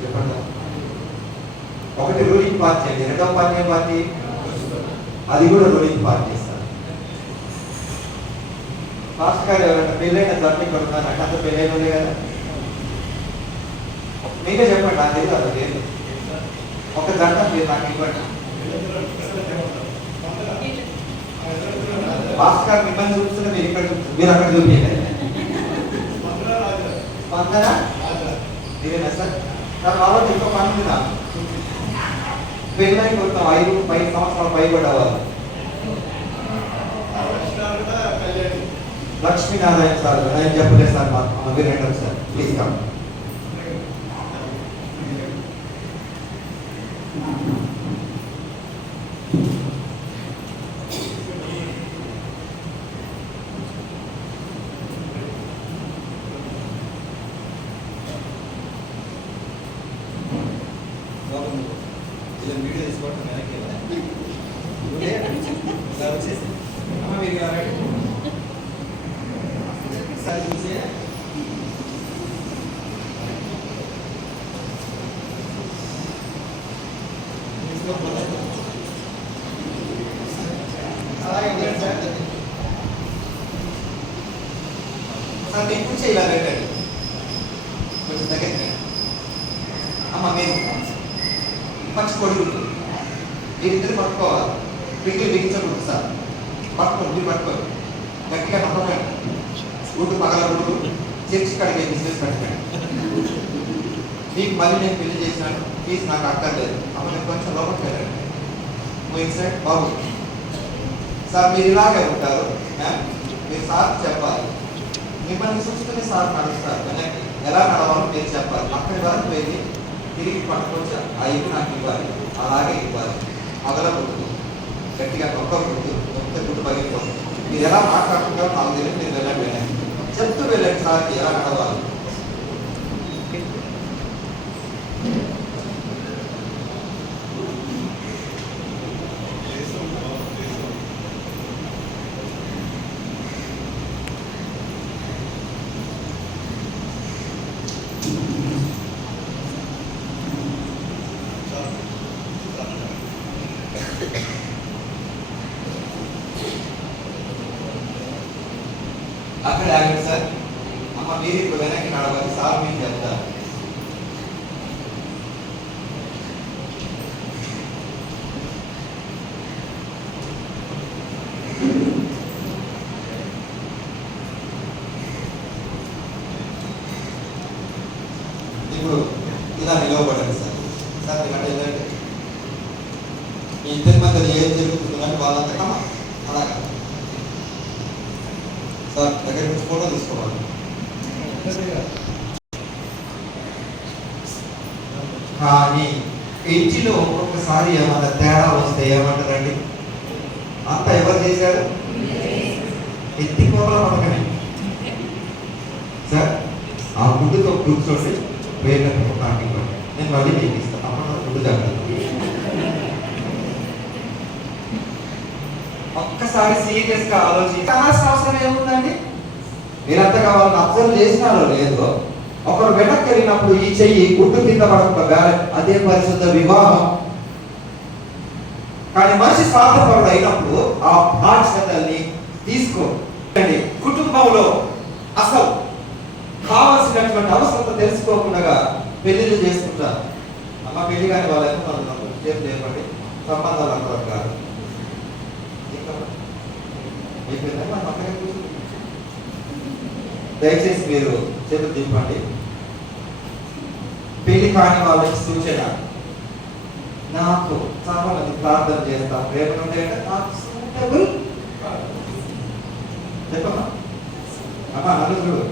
చెప్పండి. ఒకటి రూలింగ్ పార్టీ అండి, రెండవ పార్టీ ఏ పార్టీ? అది కూడా రూలింగ్ పార్టీ. పాస్టర్ గారు ఎవరైనా పెళ్ళైన జట్ని కొడుతున్నారంటే అంత పెళ్ళైన కదా, మీరే చెప్పండి. నాకు తెలియదు, అది లేదు. ఒక జంట మీరు నాకు ఇవ్వండి. పాస్టర్ గారు మిమ్మల్ని చూపిస్తున్నా, మీరు ఇక్కడ చూపిస్తారు, మీరు అక్కడ చూపించండి. స్పందన మీరేనా సార్? నాకు రావాలి. ఇంకో పని ఉందా? పెళ్ళై కొంచెం 5 సంవత్సరాలు పైబడ్డవాళ్ళు. లక్ష్మీనారాయణ సార్, నేను చెప్పలేదు సార్, మీరు రండి సార్, ప్లీజ్ కమ్. వీడియో తీసుకోవడం వెనక్కి వచ్చేసి మీరు సార్ మీకు కూర్చో ఇలా పెట్టండి, కొంచెం దగ్గర. అమ్మ మీరు మంచి కొడుకు, మీరిద్దరు పట్టుకోవాలి. పిగిలి బిగించకూడదు సార్, పట్టుకోండి. మీరు పట్టుకోండి, గట్టిగా నమ్మకండి. ఊటు పగల ఊటు చర్చి కడిగే బిజినెస్ పెట్టండి. మీకు మళ్ళీ నేను పెళ్లి చేసినాను, ప్లీజ్ నాకు అక్కర్లేదు. అప్పుడు నేను కొంచెం లోపలికి వెళ్ళండి. సైడ్ బాబు సార్, మీరు ఇలాగే ఉంటారు మ్యామ్, మీరు సార్ చెప్పాలి. మిమ్మల్ని చూసుకుని సార్ నడుస్తారు, వెనక్కి ఎలా నడవాలో మీరు చెప్పాలి. అక్కడి వరకు వెళ్ళి తిరిగి పట్టుకొచ్చి ఆ ఇల్లు నాకు ఇవ్వాలి, అలాగే ఇవ్వాలి. పగలకూడదు, గట్టిగా నొక్కకూడదు, నొక్కితే గుడ్డు పగిలిపోతుంది. మీరు ఎలా మాట్లాడుతుంటారో నాకు తెలియదు, మీరు వెళ్ళండి. వెళ్ళండి చెప్తూ వెళ్ళండి సార్కి ఎలా నడవాలి. అక్కడ ఆగండి సార్. అమ్మ మీరు ఇప్పుడు వెనక్కి నడవాలి, సార్ మీకు చెప్తారు. ఇప్పుడు ఇలా నిలవబడండి సార్. సార్ మీరు అంటే ఏంటంటే ఈ ఇద్దరి మధ్య ఏం జరుగుతుందని వాళ్ళంతా అలాగే సార్ దగ్గర నుంచి ఫోటో తీసుకోవాలి. కానీ ఇంటిలో ఒక్కొక్కసారి ఏమన్నా తేడా వస్తే ఏమంటారండి? అంత ఎవరు చేశారు? ఎత్తిపోతల పథకమే సార్. ఆ గుడ్డుతో కూర్చోండి, వేరే నాకు ఇవ్వండి, నేను మళ్ళీ మీకు ఇస్తాను. అప్పుడు గుడ్డు జాగ్రత్త. ఒక్కసారి సీరియస్ గా ఆలోచించాల్సిన అవసరం ఏముందండి? మీరంతా కావాలని అబ్జర్వ్ చేసినారో లేదో, ఒకరు వెనక్కి వెళ్ళినప్పుడు ఈ చెయ్యి గుడ్డు కింద పడకుండా బ్యాలెన్స్, అదే పరిశుద్ధ వివాహం. కానీ మనిషి స్వార్థపరుడు అయినప్పుడు ఆ బాధ్యతల్ని తీసుకోండి. కుటుంబంలో అసలు కావలసినటువంటి అవసరం తెలుసుకోకుండా పెళ్లిళ్ళు చేసుకుంటారు. అమ్మ పెళ్లి కానీ వాళ్ళైతే మనం చేతి లేపండి, సంబంధాలు అంటారు కాదు. దయచేసి మీరు చేతులు దింపండి. పెళ్లి కాని వాళ్ళకి సూచన, నాకు చాలా మంది ప్రార్థన చేస్తాం, ప్రేమ ఉంటాయంటే నాకు సూటబుల్ చెప్పమ్మా అమ్మా నలుగురు,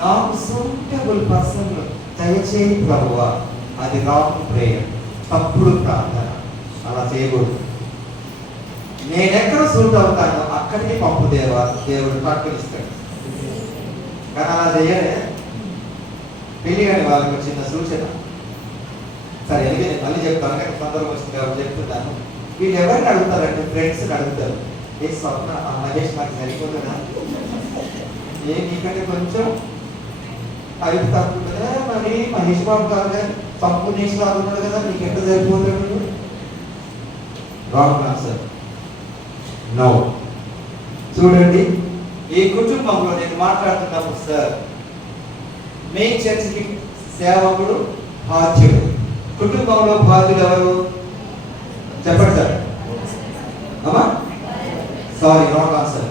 నాకు సూటబుల్ పర్సన్ దయచేయి ప్రభువా. అది రాంగ్ ప్రేయర్, తప్పుడు ప్రార్థన. అలా చేయకూడదు. నేనెక్కడ సూట్ అవుతానో అక్కడికి పంపు దేవా, దేవుడు ప్రకటిస్తాడు. కానీ అలా చేయలే. పెళ్లి కాని వాళ్ళకి చిన్న సూచన. సరే ఎందుకంటే నేను మళ్ళీ చెప్తాను, కానీ సందర్భం వచ్చింది కాబట్టి చెప్తున్నాను. వీళ్ళు ఎవరిని అడుగుతారంటే ఫ్రెండ్స్ని అడుగుతారు. ఏ స్వప్న ఆ మహేష్ నాకు సరిపోతుందా, ఏ నీకంటే కొంచెం అవి తప్పుతుందా, మరి మహేష్ బాబు కాదు కానీ తప్పు నీకు రాకున్నాడు కదా, నీకు ఎంత సరిపోతాడు. Wrong answer. నో. చూడండి, ఈ కుటుంబంలో నేను మాట్లాడుతున్నప్పుడు సార్, మెయిన్ చర్చికి సేవకుడు బాధ్యుడు. కుటుంబంలో బాధ్యుడు ఎవరు చెప్పండి సార్. అమ్మా సారీ, రాంగ్ ఆన్సర్.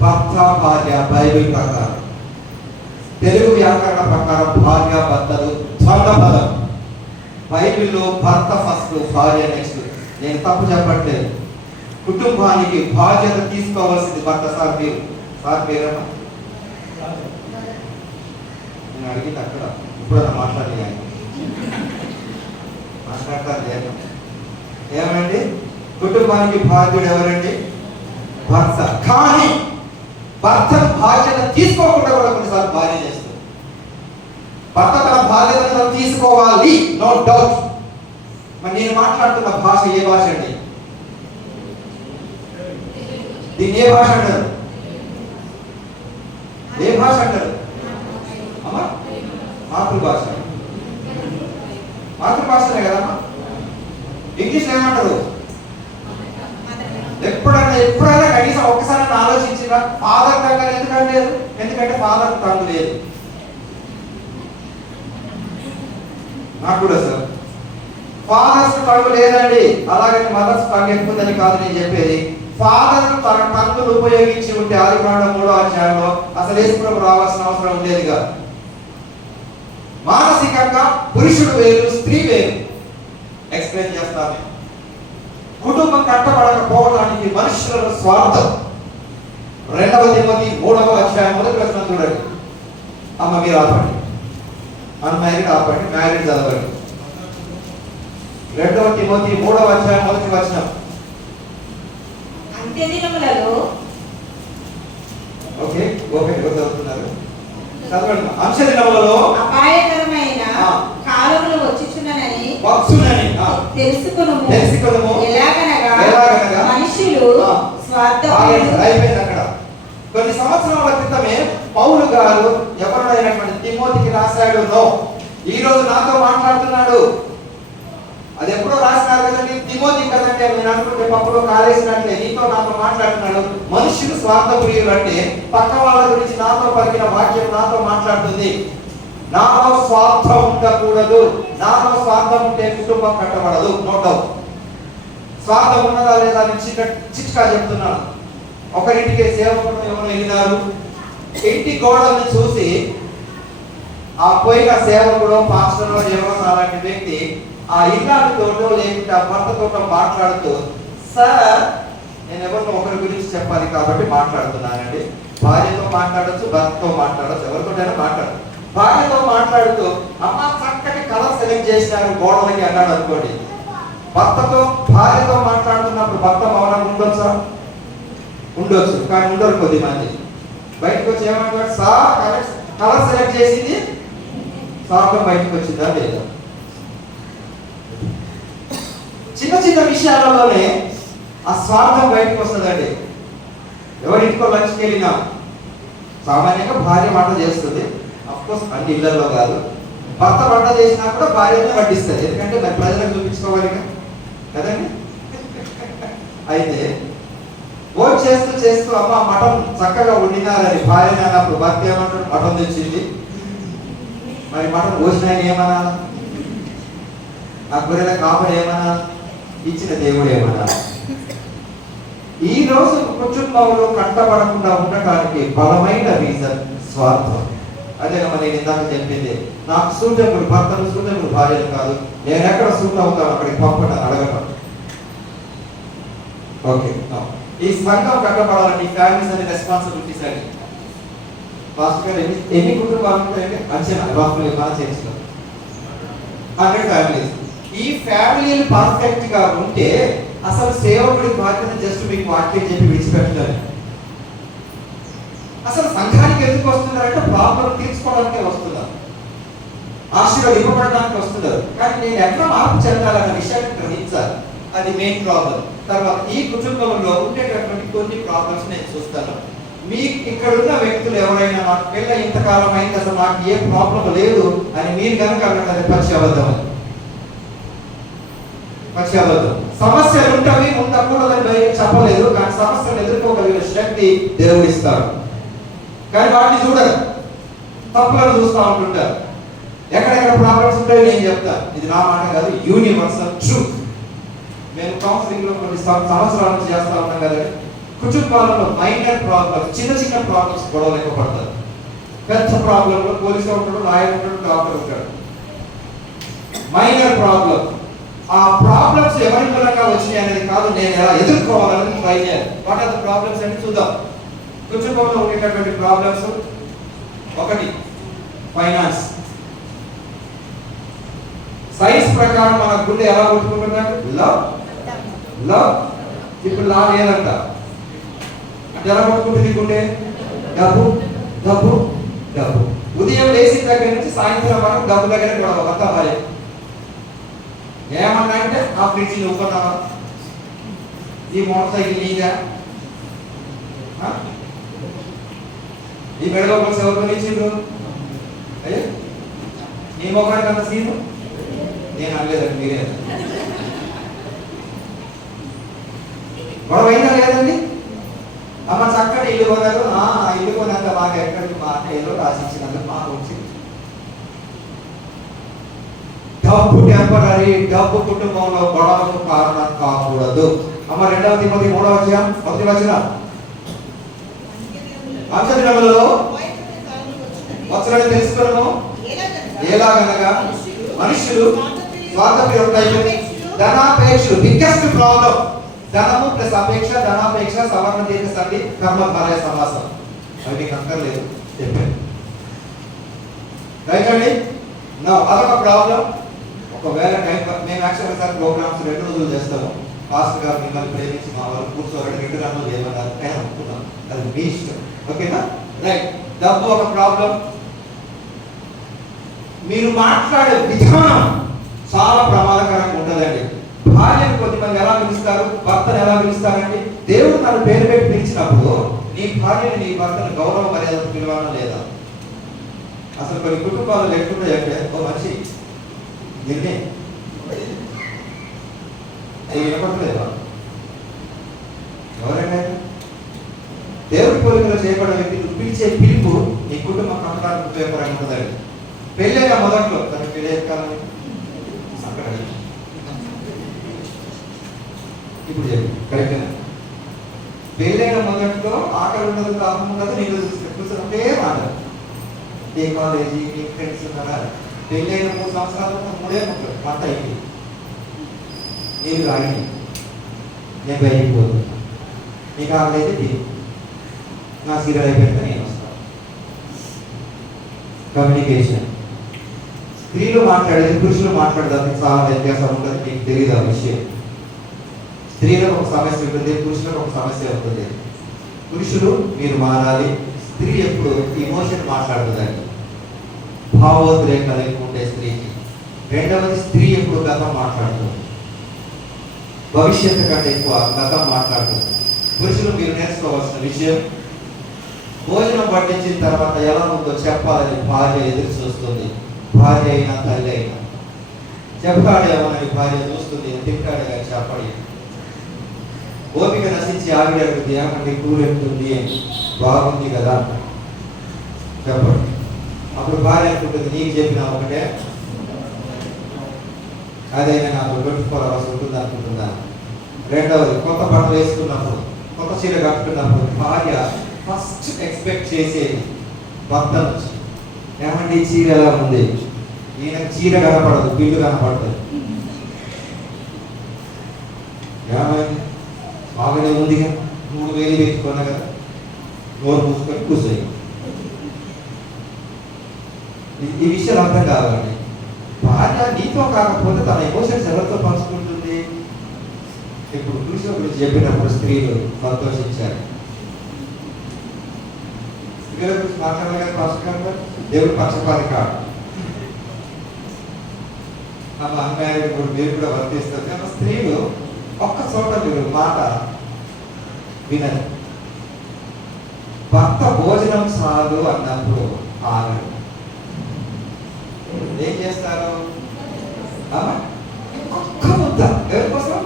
భర్త భార్య. బైబిల్ ప్రకారం, తెలుగు వ్యాకరణ ప్రకారం భార్య భర్తలు ద్వంద్వ పదం. బైబిల్లో భర్త ఫస్ట్, భార్య నెక్స్ట్. నేను తప్పు చెప్పట్లేదు. కుటుంబానికి బాధ్యత తీసుకోవాల్సింది భర్త. సార్ పేరు, సార్ పేరమ్మా నేను అడిగింది అక్కడ. ఇప్పుడు మాట్లాడి మాట్లాడతారు లేదు. ఏమండి, కుటుంబానికి బాధ్యుడు ఎవరండి? భర్త. కానీ భర్త బాధ్యత తీసుకోకుండా కూడా కొన్నిసార్లు భార్య చేస్తుంది. భర్త తన బాధ్యతను తీసుకోవాలి, నో డౌట్. మరి నేను మాట్లాడుతున్న భాష ఏ భాష అండి? దీన్ని ఏ భాష అంటారు? ఏ భాష అంటారు అమ్మా? మాతృభాష. మాతృభాషనే కదమ్మా. ఇంగ్లీష్ ఏమంటారు? ఎప్పుడైనా కనీసం ఒక్కసారి ఆలోచించిన ఫాదర్ టంగ్ ఎందుకంటే లేదు? ఎందుకంటే ఫాదర్ టంగ్ లేదు. నాకు కూడా సార్ ఫాదర్స్ టంగ్ లేదండి. అలాగే మదర్స్ టంగ్ ఎక్కుందని కాదు నేను చెప్పేది. ఫాదర్ తన టంగులు ఉపయోగించి ఉంటే ఆదికాండం 3వ అధ్యాయంలో అసలు యేసుప్రభు రావాల్సిన అవసరం ఉండేదిగా. మానసికంగా పురుషుడు వేరు, స్త్రీ వేరు. ఎక్స్ప్లెయిన్ చేస్తాను. కుటుంబం కట్టబడకపోవడానికి మనుషుల స్వార్థం. 2వ తిమోతి 3వ అధ్యాయం 1వ వచనం చూడండి. అమ్మ మీరు ఆపండి, అన్మ్యారీడ్ ఆపండి, మ్యారీడ్ చదవండి. 2వ తిమోతి 3వ అధ్యాయం 1వ వచనం. అంత్యదినములలో ఓకే ఓకే చదువుతున్నారు, చదవండి. అంత్యదినములలో అపాయకరమైన కాలములు వచ్చుచున్ననని తెలుసుకొనుము. ఎలాగనగా మనుషులు స్వార్థపరులు. అయిపోయింది అక్కడ. కొన్ని సంవత్సరాల క్రితమే పౌలు గారు ఎవరైనటువంటి తిమోతికి రాశాడు. నో, ఈ రోజు నాతో మాట్లాడుతున్నాడు. అది ఎప్పుడో రాసినారు కదండి, తిమోతి కదండి. నేను అనుకుంటే పప్పులో కాలేసినట్లే నీతో నాతో మాట్లాడుతున్నాడు. మనుషులు స్వార్థప్రియులు అంటే పక్క వాళ్ళ గురించి నాతో పలికిన వాక్యం నాతో మాట్లాడుతుంది. నాలో స్వార్థం ఉండకూడదు. నాలో స్వార్థం ఉంటే కుటుంబం కట్టబడదు. No doubt. స్వార్థం ఉన్నదా లేదా అని చిట్కా చెప్తున్నాను. ఒకరింటికి సేవకుడు ఎవరు వెళ్ళినారు. ఇంటి గోడల్ని చూసి ఆ పోయిన సేవకుడు పాస్టర్ ఎవరో అలాంటి వ్యక్తి ఆ ఇల్లాలతోటో లేకుంటే ఆ భర్తతోటో మాట్లాడుతూ, సార్ నేను ఎవరినో ఒకరి గురించి చెప్పాలి కాబట్టి మాట్లాడుతున్నానండి. భార్యతో మాట్లాడచ్చు, భర్తతో మాట్లాడచ్చు, ఎవరితోటైనా మాట్లాడచ్చు. భార్యతో మాట్లాడుతూ అమ్మ చక్కటి కలర్ సెలెక్ట్ చేసినారు గోడలకి అన్నాడు అనుకోండి. భర్తతో భార్యతో మాట్లాడుతున్నప్పుడు భర్త మౌనంగా ఉండొచ్చా? ఉండొచ్చు, కానీ ఉండరు కొద్ది మంది. బయటకు వచ్చి ఏమంటారు? సార్ కలర్ సెలెక్ట్ చేసింది స్వార్థం బయటకు వచ్చిందా లేదా? చిన్న చిన్న విషయాలలోనే ఆ స్వార్థం బయటకు వస్తుందండి. ఎవరింటికో లంచ్కి వెళ్ళినా సామాన్యంగా భార్య వంట చేస్తుంది, అఫ్కోర్స్ అన్ని ఇళ్లలో కాదు. భర్త వంట చేసినా కూడా భార్యనే వడ్డిస్తుంది, ఎందుకంటే మరి ప్రజలకు చూపించుకోవాలి కదండి. అయితే భోజనం చేస్తూ చేస్తూ అమ్మ మటన్ చక్కగా వండినారని భార్య అన్నప్పుడు భర్త ఏమంటాడు, మటన్ తెచ్చింది, మరి మటన్ పోసిన ఆయన ఏమన్నా, ఆ గొర్రెల కాపరి ఏమన్నా, ఇచ్చిన దేవుడు ఏమన్నా. ఈ రోజు కుటుంబంలో కంటపడకుండా ఉండటానికి బలమైన రీజన్ స్వార్థం. అదే మరి ఇందాక చెప్పింది, నాకు సూటబుల్ భర్తను సూటబుల్ భార్యను కాదు, నేను ఎక్కడ సూట్ అవుతాను అక్కడికి పంపడం అడగటం. ఓకే, ఈ సంఘం కట్టబడాలని ఫ్యామిలీస్ అనే రెస్పాన్సిబిలిటీస్ అని ఫాస్ట్ గా ఎన్ని కుటుంబాలు ఉంటాయంటే అంచనా రఫ్లీ మా చర్చిలో 100 ఫ్యామిలీస్. ఈ ఫ్యామిలీలు పర్ఫెక్ట్ గా ఉంటే అసలు సేవకుడి బాధ్యత జస్ట్ మీకు వాక్యం చెప్పి విడిచిపెట్టాలి. అసలు సంఘానికి ఎందుకు వస్తున్నారంటే ప్రాబ్లం తీర్చుకోవడానికే వస్తున్నారు, ఆశీర్వదింపబడడానికి వస్తున్నారు. కానీ నేను ఎట్లా మార్పు చెందాలన్న విషయాన్ని గ్రహించాలి, అది మెయిన్ ప్రాబ్లం. తర్వాత ఈ కుటుంబంలో ఉండేటటువంటి కొన్ని ప్రాబ్లమ్స్ నేను చూస్తాను. మీ ఇక్కడ ఉన్న వ్యక్తులు ఎవరైనా మాకు పిల్ల ఇంతకాలం అయింది అసలు మాకు ఏ ప్రాబ్లం లేదు అని మీరు కనుక అన్నది పచ్చి అబద్ధం. పచ్చి అబద్ధం. సమస్యలు ఉంటవి, ఉండకూడదని బయట చెప్పలేదు, కానీ సమస్యలు ఎదుర్కోగలిగిన శక్తి దేవుడు ఇస్తాడు. కానీ వాటిని చూడరు, తప్పులను చూస్తూ ఉంటుంటారు. ఎక్కడెక్కడ ప్రాబ్లమ్స్ ఉంటాయో నేను చెప్తాను, ఇది నా మాట కాదు, యూనివర్సల్ ట్రూత్. మేము కౌన్సిలింగ్ లో కొన్ని సంవత్సరాల నుంచి చేస్తా ఉన్నాం కదా. కుటుంబాలలో మైనర్ ప్రాబ్లమ్స్, చిన్న చిన్న ప్రాబ్లమ్స్ గొడవలు ఎక్కువ పడతారు. పెద్ద ప్రాబ్లంలో పోలీసు ఉంటాడు, లాయర్ ఉంటాడు, డాక్టర్ ఉంటాడు. మైనర్ ప్రాబ్లం, ఆ ప్రాబ్లమ్స్ ఎవరి మూలంగా వచ్చినాయి అనేది కాదు, నేను ఎలా ఎదుర్కోవాలని ట్రై చేయాలి. వాట్ ఆర్ ద ప్రాబ్లమ్స్ అని చూద్దాం. కుటుంబంలో ఉండేటటువంటి ప్రాబ్లమ్స్, ఒకటి ఫైనాన్స్. సైన్స్ ప్రకారం మన గుండె ఎలా కొట్టుకుంటున్నాడు, లవ్ లవ్. ఇప్పుడు లా లేదంట, అంటే ఎలా కొట్టుకుంటుంది గుండె, డబ్బు డబ్బు డబ్బు. ఉదయం లేచిన దగ్గర నుంచి సాయంత్రం వరకు డబ్బు దగ్గర గొడవ, అంతా భార్య. ఏమన్నా అంటే ఆ ఫ్రిడ్జ్ నువ్వు కొన్నావా, ఈ మోటార్ సైకిల్ నీగా, ఈ మెడలో కలిసి ఎవరు కొనిచ్చిండ్రు, అయ్యే నీ మొక్కడికి అంత సీను నేను అనలేదండి, మీరే. గొడవ అయిందా లేదండి? అమ్మ చక్కటి ఇల్లు కొన్నారు, ఆ ఇల్లు కొనంత మాకు ఎక్కడికి మా అన్నయ్యలో రాసిచ్చినందుకు మాకు వచ్చింది. డబ్బు టెంపరీ, డబ్బు కుటుంబంలో గొడవలకు కారణం కాకూడదు. అమ్మ 2 తిమోతి 3వ అధ్యాయం 1వ వచనం, అంత్యదినములలో వచ్చునని తెలుసుకొనుము, ఎలాగనగా మనుషులు స్వార్థప్రియులై ధనాపేక్షలు. బిగ్గెస్ట్ ప్రాబ్లం ధనము ప్లస్ అపేక్ష, ధనాపేక్ష, సవర్ణ దీర్ఘ సంధి, కర్మ భార్య సమాసం. అవి మీకు అక్కర్లేదు చెప్పాను, రైట్ అండి. అదొక ప్రాబ్లం. ఒకవేళ మేము యాక్చువల్గా సార్ ప్రోగ్రామ్స్ 2 రోజులు చేస్తాము. పాస్టర్ గారు మిమ్మల్ని ప్రేమించి మా వాళ్ళు కూర్చోబెట్టి 2 గంటలు చేయమన్నారు, నేను అనుకున్నాను, అది మీ ఇష్టం. ఓకేనా, రైట్. డబ్బు ఒక ప్రాబ్లం. మీరు మాట్లాడే విధానం చాలా ప్రమాదకరంగా ఉంటుందండి. భార్యను కొద్దిమంది ఎలా పిలుస్తారు, భర్తను ఎలా పిలుస్తారండి? దేవుడు తన పేరు పెట్టి పిలిచినప్పుడు నీ భార్యని నీ భర్తను గౌరవ మర్యాదకు పిలవాలా లేదా? అసలు కొన్ని కుటుంబాలు ఎట్లుంటాయంటే, ఓ మనిషి నిన్నే వినపడలేదా, ఎవరైనా దేవుడి పోలికలో చేయబడిన వ్యక్తి పిలిచే పిలుపు నీ కుటుంబం కట్టడానికి ఉపయోగపరంగా ఉంటుందండి. పెళ్ళైన మొదట్లో తన పెళ్ళి ఎక్కాలని అక్కడ ఇప్పుడు చెప్పి కరెక్టేనా? పెళ్ళైన మొదట్లో ఆకలి ఉండదు, కాపం ఉండదు, నీళ్ళు కూర్చున్నట్టే మాట. ఏ కాలేజీ, నీ ఫ్రెండ్స్ ఉన్నారా? పెళ్ళైన 3 సంవత్సరాలు 3 ముక్కలు వంట అయింది, నీళ్ళు రాగి, నేను బయటికి పోతున్నా, నీకు ఆకలైతే తిని, నా సీరియల్ అయిపోయింది నేను వస్తాను. కమ్యూనికేషన్. స్త్రీలు మాట్లాడేది పురుషులు మాట్లాడడానికి చాలా వ్యత్యాసం ఉంటుంది, మీకు తెలియదు ఆ విషయం. స్త్రీలకు ఒక సమస్య ఉంటుంది, పురుషులకు ఒక సమస్య ఉంటుంది. పురుషులు మీరు మారాలి, స్త్రీ ఎప్పుడు ఇమోషన్ మాట్లాడుతుందండి, భావోద్రేకాలు ఎక్కువ ఉండే స్త్రీకి. రెండవది, స్త్రీ ఎప్పుడు గతం మాట్లాడుతుంది, భవిష్యత్తు కంటే ఎక్కువ గతం మాట్లాడుతుంది. పురుషులు మీరు నేర్చుకోవాల్సిన విషయం, భోజనం పట్టించిన తర్వాత ఎలా ఉందో చెప్పాలని భార్య ఎదురు చూస్తుంది. భార్య అయినా తల్లి అయినా చెప్తాడేమోనని భార్య చూస్తుంది, తింటాడు కానీ చెప్పడి. ఓపిక నశించి ఆవిడ అడుగుతుంది, ఏమంటే కూర ఎత్తుంది అని. బాగుంది కదా చెప్పండి. అప్పుడు భార్య అనుకుంటుంది, నీకు చెప్పిన ఒకటే అదైనా నాకు 24 hours ఉంటుంది అనుకుంటున్నాను. రెండవది, కొత్త బట్టలు వేసుకున్నప్పుడు, కొత్త చీర కట్టుకున్నప్పుడు భార్య ఫస్ట్ ఎక్స్పెక్ట్ చేసేది భర్త నుంచి, ఏమంటే ఈ చీర ఎలా ఉంది, ఈయన చీర కనపడదు, బిల్లు కనపడుతుంది. ఏమైంది, బాగానే ఉందిగా, 3000 పెట్టుకున్నా కదా, నోరు మూసుకొని కూర్చోయి. ఈ విషయాలు అర్థం కావాలండి. భార్య నీతో కాకపోతే తన ఎమోషన్స్ ఎవరితో పంచుకుంటుంది? ఇప్పుడు కృష్ణ గురించి చెప్పినప్పుడు స్త్రీలు సంతోషించారు. స్త్రీల గురించి మాట్లాడలేదు పంచకంగా, దేవుడు పక్షపాతి కాదు. అమ్మ అమ్మాయి కూడా మీరు కూడా వర్తిస్తారు. కానీ స్త్రీలు ఒక్క చోట మీరు మాట వినరు. భర్త భోజనం చాలు అన్నప్పుడు ఆగరు. ఏం చేస్తారు? ఒక్క ముద్ద ఎవరి కోసం?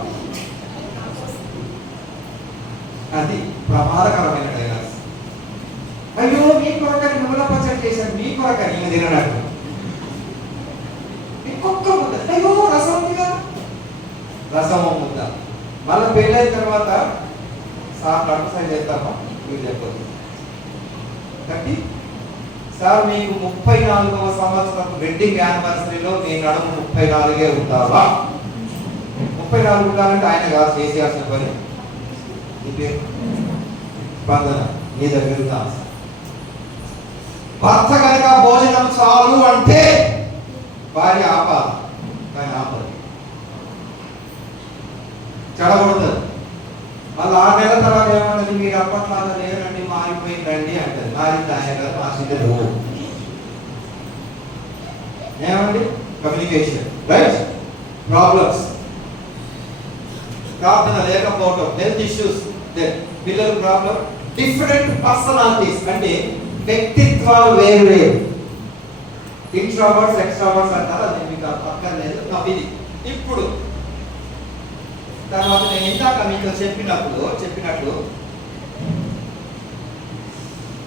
అది ప్రమాదకరమైన డైలాగ్స్. అయ్యో మీ కొరకని నువ్వుల పచ్చడి చేశాను, మీ కొరకని ఈమె తినడానికి ఇంకొక ముద్ద, అయ్యో రసం ఉందిగా, రసము ముద్ద. మళ్ళీ పెళ్ళైన తర్వాత సార్ నడుపుసారి చేస్తామా మీరు చెప్పదు కాబట్టి సార్ మీకు 34వ సంవత్సరం వెడ్డింగ్ యానివర్సరీలో మీ నడుము 34 ఉంటావా? 34 ఉండాలంటే ఆయన కాదు చేసేయాల్సిన పని. స్పందన నీ దగ్గర ఉందా? భర్త కనుక భోజనం చాలు అంటే భార్య ఆపాలి, కానీ ఆపదు, చెడగొడుతుంది. మళ్ళీ 6 నెలల తర్వాత ఏమన్నది, మీరు అప్పట్లాగా లేరండి, మారిపోయిందండి అంటది. మారింది ఆయన గారు, మార్చింది నువ్వు. ఏమండి? కమ్యూనికేషన్ రైట్, ప్రాబ్లమ్స్, ప్రార్థన లేకపోవడం, హెల్త్ ఇష్యూస్, పిల్లల ప్రాబ్లం, డిఫరెంట్ పర్సనాలిటీస్ అంటే వ్యక్తిత్వాలు వేరు వేరు. ఇంట్రోవర్ట్స్ ఎక్స్ట్రోవర్ట్స్ అంటారు, అది మీకు అక్కర్లేదు. ఇది ఇప్పుడు తర్వాత నేను ఇందాక మీకు చెప్పినట్లు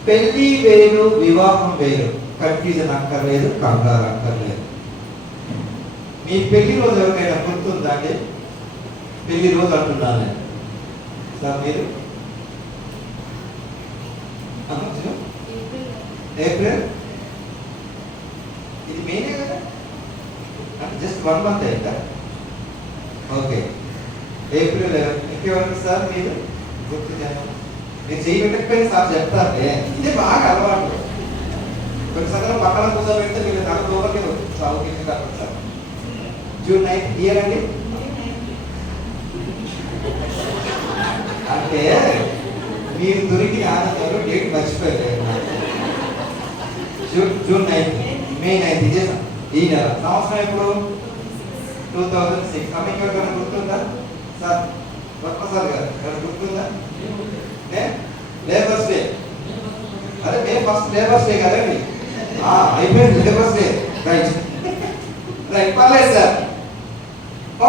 పెళ్లి వేరు, వివాహం వేరు. కన్ఫ్యూజన్ అక్కర్లేదు, కంగారు అక్కర్లేదు. మీ పెళ్లి రోజు ఎవరికైనా గుర్తుందా అండి? పెళ్లి రోజు అంటున్నాను సార్, మీరు ఏప్రిల్, ఇది మేనే కదా, జస్ట్ 1 month అయిందా? Okay, April 11. ఇంకెవరికి సార్ మీరు గుర్తు చేయాలి? మీరు చేయబెట్టకపోయినా సార్ చెప్తారే, ఇదే బాగా అలవాటు. కొన్ని సందర్భం పక్కన కూర్చోబెడితే మీరు నాకు లోపలికి చదువుకి కాదు సార్. June 9th ఇయర్ అండి. అంటే మీరు దొరికి ఆనందంలో డేట్ మర్చిపోయారు. June 9th, May 9th ఇదేసాం ఈ నెల. సంవత్సరం ఎప్పుడు? 2006. అమ్మాయికి ఎవరికైనా గుర్తుందా సార్? సార్ గారు గుర్తుందా? Labours day. అదే మే 1st లేబర్స్ డే కదండి. అయిపోయింది లేబర్స్ డే. రైట్ రైట్, పర్లేదు సార్.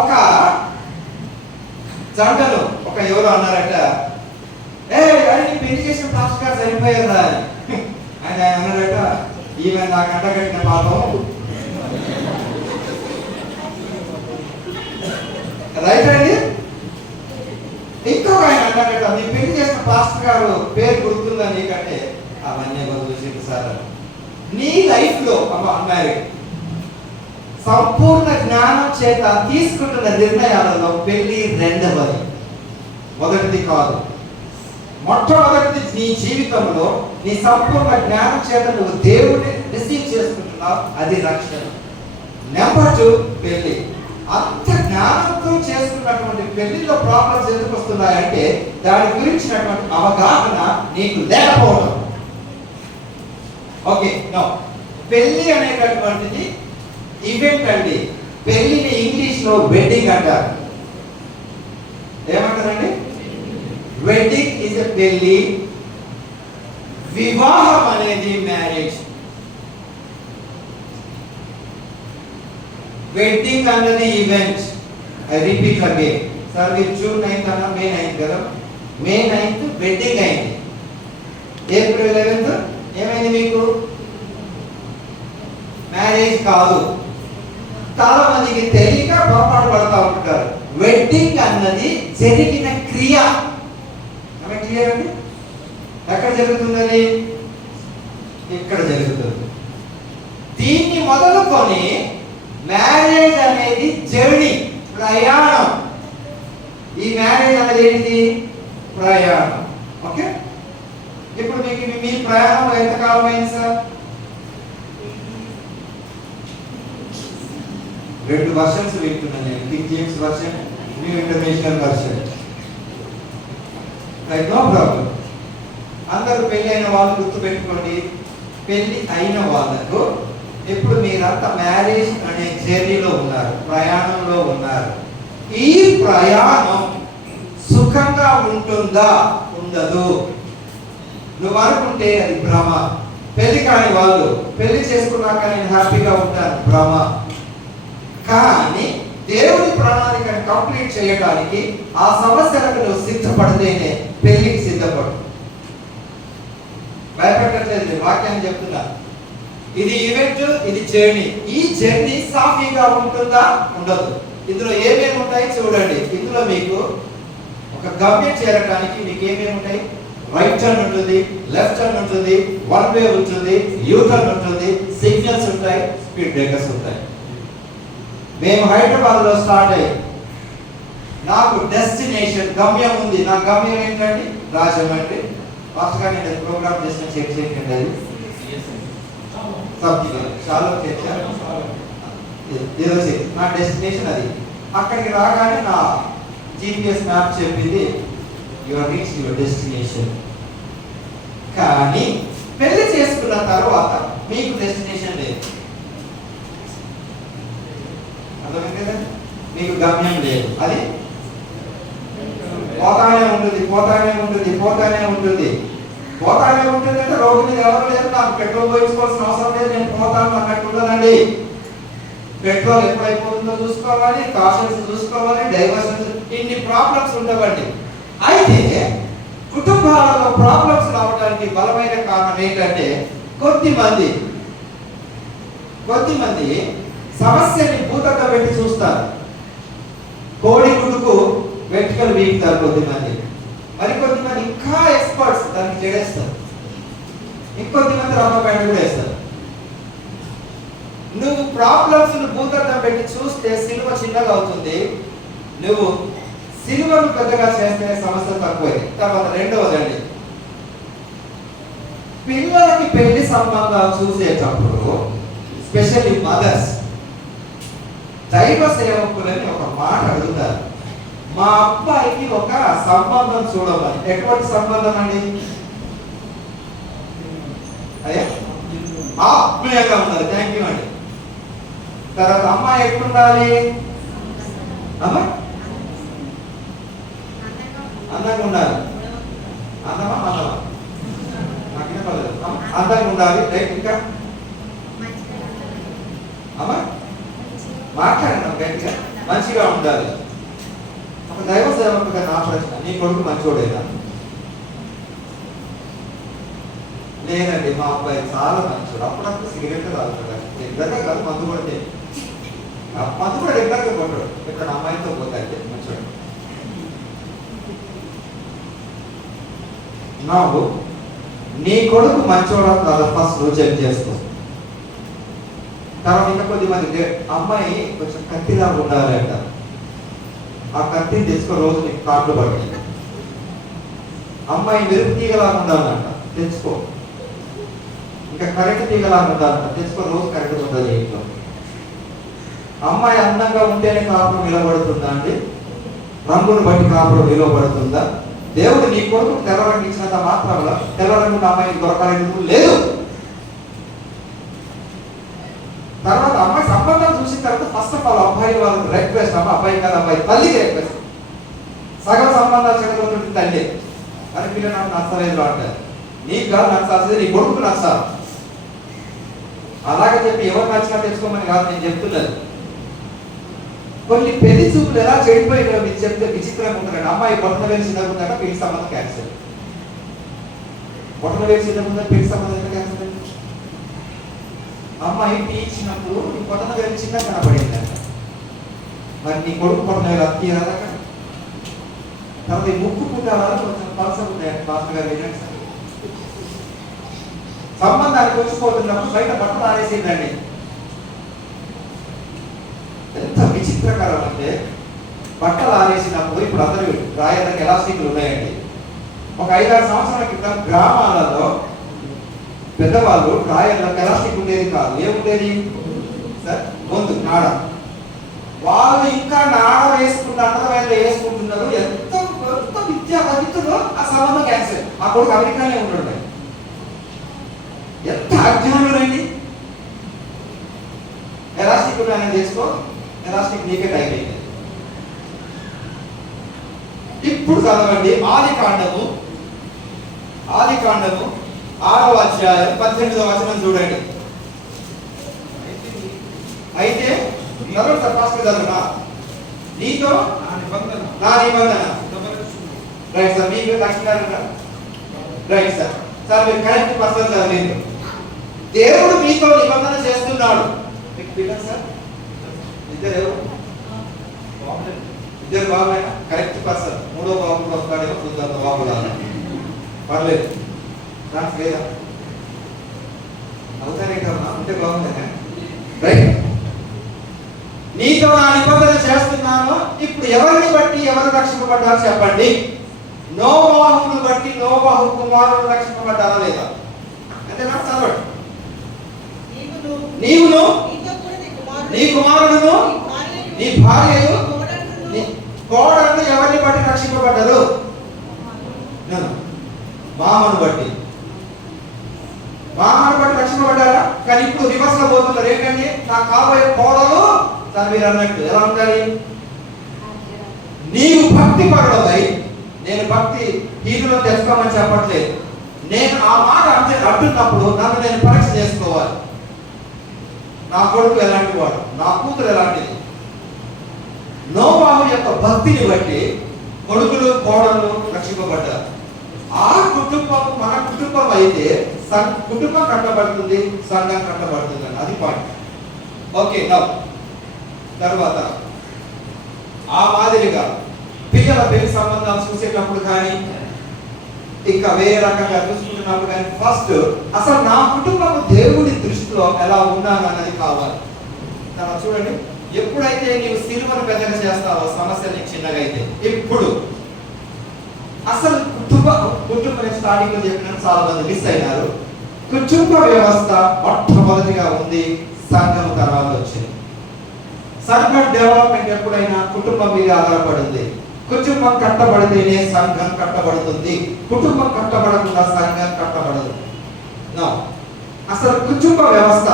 ఒక జంటలు ఎవరు అన్నారట, నీ పెళ్లి చేసిన పాస్టర్ గారు సరిపోయారా అని. ఆయన అన్నారట, ఈమె నా కంట కట్టిన పాపం. రైట్ అండి. ఇంకొక ఆయన అన్నారట, నీ పెళ్లి చేసిన పాస్టర్ గారు పేరు గుర్తుందా నీకంటే? అవన్నీ వదిలేసి సార్, నీ లైఫ్ లో అన్మ్యారీడ్ సంపూర్ణ జ్ఞానం చేత తీసుకుంటున్న నిర్ణయాలలో పెళ్లి రెండవది, మొదటిది కాదు. మొట్టమొదటిది నీ జీవితంలో నీ సంపూర్ణ జ్ఞానం చేత నువ్వు దేవుడిని రిసీవ్ చేసుకుంటున్నావు, అది రక్షణ. నెంబర్ 2 పెళ్లి. అంత జ్ఞానంతో చేసుకున్నటువంటి పెళ్లిలో ప్రాబ్లమ్స్ ఎందుకు వస్తున్నాయంటే దాని గురించినటువంటి అవగాహన నీకు లేకపోవడం. ఓకే, నో, పెళ్లి అనేటటువంటిది ఈవెంట్ అండి. పెళ్లిని ఇంగ్లీష్ లో వెడ్డింగ్ అంటారు. ఏమంటారండి? వెడ్డింగ్ ఇస్ ఎ పెళ్లి, వివాహం అనేది మ్యారేజ్. వెడ్డింగ్ అన్నది event. I repeat again. Sir మీరు జూన్ 9th అన్న మే 9th కదా, మే 9th వెడ్డింగ్ అయింది. ఏప్రిల్ 11th ఏమైంది మీకు? మ్యారేజ్ కాదు. చాలా మందికి తెలియక పొరపాటు పడతా ఉంటారు. వెడ్డింగ్ అన్నది జరిగిన క్రియ. క్లియర్ అండి? ఎక్కడ జరుగుతుందని? ఇక్కడ జరుగుతుంది. దీన్ని మొదలుకొని మ్యారేజ్ అనేది జర్నీ, ప్రయాణం. ఈ మ్యారేజ్ అనేది ఏంటి? ప్రయాణం. ఓకే, ఇప్పుడు మీకు మీ ప్రయాణం ఎంతకాలం అయింది సార్? 2 వర్షన్స్ వింటున్నాను నేను. King James version, new international version. Right, no problem. అందరూ పెళ్లి అయిన వాళ్ళు గుర్తుపెట్టుకోండి, పెళ్లి అయిన వాళ్ళకు ఇప్పుడు మీరంతా మ్యారేజ్ అనే జర్నీలో ఉన్నారు, ప్రయాణంలో ఉన్నారు. ఈ ప్రయాణం సుఖంగా ఉంటుందా? ఉండదు. నువ్వు అనుకుంటే అది భ్రమ. పెళ్లి కాని వాళ్ళు పెళ్లి చేసుకున్నాక నేను హ్యాపీగా ఉంటాను, భ్రమ. కానీ దేవుని ప్రణాళికను కంప్లీట్ చేయడానికి ఆ సమస్యలకు నువ్వు సిద్ధపడితేనే పెళ్లికి సిద్ధపడు. భయపెట్టట్లేదు, వాక్యాన్ని చెప్తున్నా. ఇది ఈవెంట్, ఇది జర్నీ. ఈ జర్నీ సాఫీగా ఉంటుందా? ఉండదు. ఇందులో ఏమేమి ఉంటాయి చూడండి. ఇందులో మీకు ఒక గమ్యం చేరడానికి మీకు ఏమేమి ఉంటాయి? రైట్ టర్న్ ఉంటుంది, లెఫ్ట్ టర్న్ ఉంటుంది, వన్ వే ఉంటుంది, యూ టర్న్ ఉంటుంది, సిగ్నల్స్ ఉంటాయి, స్పీడ్ బ్రేకర్స్ ఉంటాయి. మేము హైదరాబాద్ లో స్టార్ట్ అయ్యి నాకు డెస్టినేషన్ గమ్యం ఉంది. నా గమ్యం ఏంటండి? రాజమండ్రి. ఫస్ట్ గా నేను ప్రోగ్రామ్ చేసిన చెక్ చేయండి. అది చాలా నా డెస్టినేషన్ అది. అక్కడికి రాగానే నా GPS మ్యాప్ చెప్పింది you are reach your destination. కానీ పెళ్లి చేసుకున్న తర్వాత మీకు డెస్టినేషన్ లేదు. అర్థమైంది కదా? మీకు గమ్యం లేదు. అది పోతానే ఉంటుంది, పోతానే ఉంటుంది, పోతానే ఉంటుంది, పోతానే ఉంటుంది. అంటే రోడ్డు మీద ఎవరు లేరు, నాకు పెట్రోల్ పోయించుకోవాల్సిన అవసరం లేదు, నేను పోతాను అన్నట్టు ఉండదండి. పెట్రోల్ ఎప్పుడైపోతుందో చూసుకోవాలి, కాషన్స్ చూసుకోవాలి, డైవర్షన్స్, ఇన్ని ప్రాబ్లమ్స్ ఉండవండి. అయితే కుటుంబాలలో ప్రాబ్లమ్స్ రావడానికి బలమైన కారణం ఏంటంటే కొద్దిమంది సమస్యని భూతగా పెట్టి చూస్తారు. కోడి గుడుకు వెంట్రుకలు వీపుతారు కొద్దిమంది. మరికొద్దిమంది ఇంకా ఎక్స్పర్ట్స్ దానికి చెడేస్తారు. ఇంకొద్దిమంది రమ్మపైన కూడా వేస్తారు. నువ్వు ప్రాబ్లమ్స్ భూతద్దం పెట్టి చూస్తే సిలువ చిన్నగా అవుతుంది. నువ్వు సిలువను పెద్దగా చేస్తే సమస్య తక్కువైంది. తర్వాత రెండవదండి, పిల్లలకి పెళ్లి సంబంధాలు చూసేటప్పుడు స్పెషల్లీ మదర్స్ దైవ సేవకులని ఒక మాట అడుగుతారు. మా అబ్బాయికి ఒక సంబంధం చూడమని. ఎటువంటి సంబంధం అండి? అయ్యా ఆత్మీయంగా ఉండాలి. థ్యాంక్ యూ అండి. తర్వాత అమ్మాయి ఎట్లుండాలి? అమ్మా అందంగా ఉండాలి. అందమా అందమా నాకేం పర్లేదు. అందంగా ఉండాలి. రైట్. ఇంకా అమ్మా మాట్లాడండి గట్టిగా. మంచిగా ఉండాలి. ఒక దైవ సేవకుగా నా ప్రశ్న, నీ కొడుకు మంచోడేనా? లేదండి, మా అబ్బాయి చాలా మంచోడు. అప్పుడప్పుడు సిగరెట్ తాగుతాడు. రెగ్యులర్గా కాదు, మందు కొడితే మందు కూడా రెగ్యులర్గా కొట్టాడు. ఇక్కడ అమ్మాయితో పోతాయి మంచోడు. నాకు నీ కొడుకు మంచోడా కాదు ఫస్ట్ నువ్వు చెక్ చేసుకో. తర్వాత ఇంకా కొద్దిమంది అమ్మాయి కొంచెం కత్తిలా ఉండాలి అంట. ఆ కత్తిని తెచ్చుకో, రోజు నీకు కార్డులు పడుతుంది. అమ్మాయి మెరుపు తీగలాగా ఉండాలంట, తెచ్చుకో. ఇంకా కరెంట్ తీగలాగా ఉండాలంట, తెచ్చుకో. రోజు కరెంట్ ఉండాలి ఇంట్లో. అమ్మాయి అందంగా ఉంటేనే కాపురం నిలబడుతుందా అండి? రంగును బట్టి కాపురం నిలబడుతుందా? దేవుడు నీ కొడుకు తెల్ల రంగు ఇచ్చినంత మాత్రం తెల్ల రంగు అమ్మాయికి దొరకాలని లేదు. తర్వాత అమ్మాయి సంబంధం చూసిన తర్వాత ఫస్ట్ ఆఫ్ ఆల్ అబ్బాయి వాళ్ళకి రిక్వెస్ట్, అబ్బాయి కాదు అబ్బాయి తల్లికి రిక్వెస్ట్. సగం సంబంధాలు చెడగొట్టుంది తల్లి అని పిల్లలు నాకు నచ్చలేదు అంటారు. నీకు కాదు నచ్చాల్సింది, నీ కొడుకు నచ్చాలి. అలాగే చెప్పి ఎవరు నచ్చినా తెచ్చుకోమని కాదు నేను చెప్తున్నది. కొన్ని పెళ్లి చూపులు ఎలా చెడిపోయినా మీరు చెప్తే విచిత్రంగా ఉంటుందండి. అమ్మాయి బొట్టన వేలు చిన్నగా ఉందంటే పెళ్లి సంబంధం క్యాన్సిల్. బొట్టన వేలు చిన్నగా ఉందంటే పెళ్లి సంబంధం ఎంత క్యాన్సిల్ అండి? అమ్మాయి టీ ఇచ్చినప్పుడు నీ బొట్టన వేలు చిన్నగా కనపడింది అంట. మరి నీ కొడుకు బొట్టన వేలు అత్తి కదా. తర్వాత ఈ ముక్కు పుట్టాలా కొంచెం పలసగా ఉన్నాయండి. పాస్టర్ గారు ఏంటంటే సంబంధానికి వచ్చిపోతున్నప్పుడు బయట బట్టలు ఆరేసిందండి. ఎంత విచిత్రకరం అంటే బట్టలు ఆరేసినప్పుడు ఇప్పుడు అందరూ రాయడానికి ఎలాస్టిక్లు ఉన్నాయండి. ఒక 5-6 సంవత్సరాల క్రితం గ్రామాలలో పెద్దవాళ్ళు రాయలకు ఎలాస్టిక్ ఉండేది కాదు. ఏముండేది సార్? గొంతు నాడ. వాళ్ళు ఇంకా నాడ వేసుకున్న అన్నదమైన వేసుకుంటున్నారు. ఎంత విద్యావంతులో ఆ సంబంధం క్యాన్సిల్. ఆ కొడుకు అమెరికానే ఉన్నాడు. ఎంత అజ్ఞానులండి. ఎలాస్టిక్ ఉన్నాయని చేసుకో, ఎలాస్టిక్ నీకే టైప్ అయింది. ఇప్పుడు చదవండి ఆది కాండము 6వ అధ్యాయం 18వ వచనం చూడండి. అయితే చదవనా? నీతో నా నిబంధన. రైట్ సార్, మీకు లక్ష్మీనారాయణ. Right sir. సార్ మీరు కరెక్ట్ పర్సన్ చదివేది. దేవుడు మీతో నిబంధన చేస్తున్నాడు. మీకు పిల్లలు సార్ ఇద్దరు బాబులైనా కరెక్ట్ పర్సన్. 3వ బాబు వస్తాడేమో చూద్దాం. బాబులా పర్లేదు నాకు లేదా అవుతారేంటమ్మా ఉంటే బాగుందా? రైట్. నీతో నా నిబంధన చేస్తున్నాను. ఇప్పుడు ఎవరిని బట్టి ఎవరు రక్షింపబడ్డారో చెప్పండి. నోవాహును బట్టి నోవాహు కుమారులు రక్షింపబడ్డారా లేదా? అంటే నాకు చదవండి. నీవును నీ కుమారుడును నీ భార్యను నీ కోడలను ఎవరిని బట్టి రక్షింపబడ్డారు? మామను బట్టి రక్షింపబడ్డారా? కానీ ఇప్పుడు రివర్స్ లో పోతున్నారు. ఏంటంటే నా కాబోయే కోడలు తను మీరు అన్నట్టు ఎలా ఉండాలి? నీవు భక్తి పరుడవై, నేను భక్తి హీనులో తెచ్చుకోమని చెప్పట్లేదు. నేను ఆ మాట అంటున్నప్పుడు నన్ను నేను పరీక్ష చేసుకోవాలి. నా కొడుకు ఎలాంటి వాడు, నా కూతురు ఎలాంటిది. నోవాహు యొక్క భక్తిని బట్టి కొడుకులు కోడలు రక్షింపబడ్డారు. ఆ కుటుంబం మన కుటుంబం అయితే కుటుంబం కట్టబడుతుంది, సంఘం కట్టబడుతుంది అని అది పాయింట్. ఓకే. తర్వాత ఆ మాదిరిగా పిల్లల పెళ్లి సంబంధాలు చూసేటప్పుడు కానీ ఇంకా వేరే రకంగా చూసుకుంటున్నప్పుడు కానీ ఫస్ట్ అసలు నా కుటుంబం దేవుడి దృష్టిలో ఎలా ఉన్నాను అన్నది కావాలి. చూడండి, ఎప్పుడైతే నీవు సిలువను పెద్దగా చేస్తావో సమస్య నీకు చిన్నగా అయితే. ఇప్పుడు అసలు కుటుంబం స్టార్టింగ్ లో చెప్పిన చాలా మంది మిస్ అయినారు. కుటుంబ వ్యవస్థ మొట్టమొదటిగా ఉంది, సంఘం తర్వాత వచ్చింది. సంఘం డెవలప్మెంట్ ఎప్పుడైనా కుటుంబం మీద ఆధారపడింది. కుటుంబం కట్టబడితేనే సంఘం కట్టబడుతుంది. కుటుంబం కట్టబడకుండా సంఘం కట్టబడదు. అసలు కుటుంబ వ్యవస్థ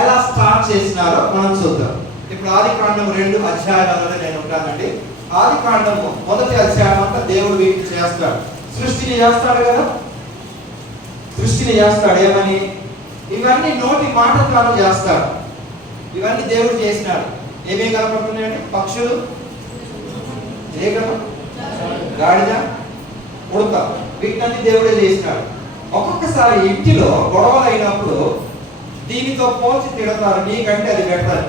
ఎలా స్టార్ట్ చేసినారో మనం చూద్దాం. ఇప్పుడు ఆది కాండం 2 అధ్యాయాలలో నేను ఉంటానండి. ఆది కాండము 1వ అధ్యాయం అంతా దేవుడు వీటిని చేస్తాడు. సృష్టిని చేస్తాడు కదా, సృష్టిని చేస్తాడు. ఏమని? ఇవన్నీ నోటి మాట ద్వారా చేస్తాడు. ఇవన్నీ దేవుడు చేసినాడు. ఏమేమి కనపడుతున్నాయండి? పక్షులు, గాడిద, ఉడత, వీటిని దేవుడే చేసినాడు. ఒక్కొక్కసారి ఇంటిలో గొడవలు అయినప్పుడు దీనితో పోల్చి తిడతారు, నీకంటే అది బెటర్.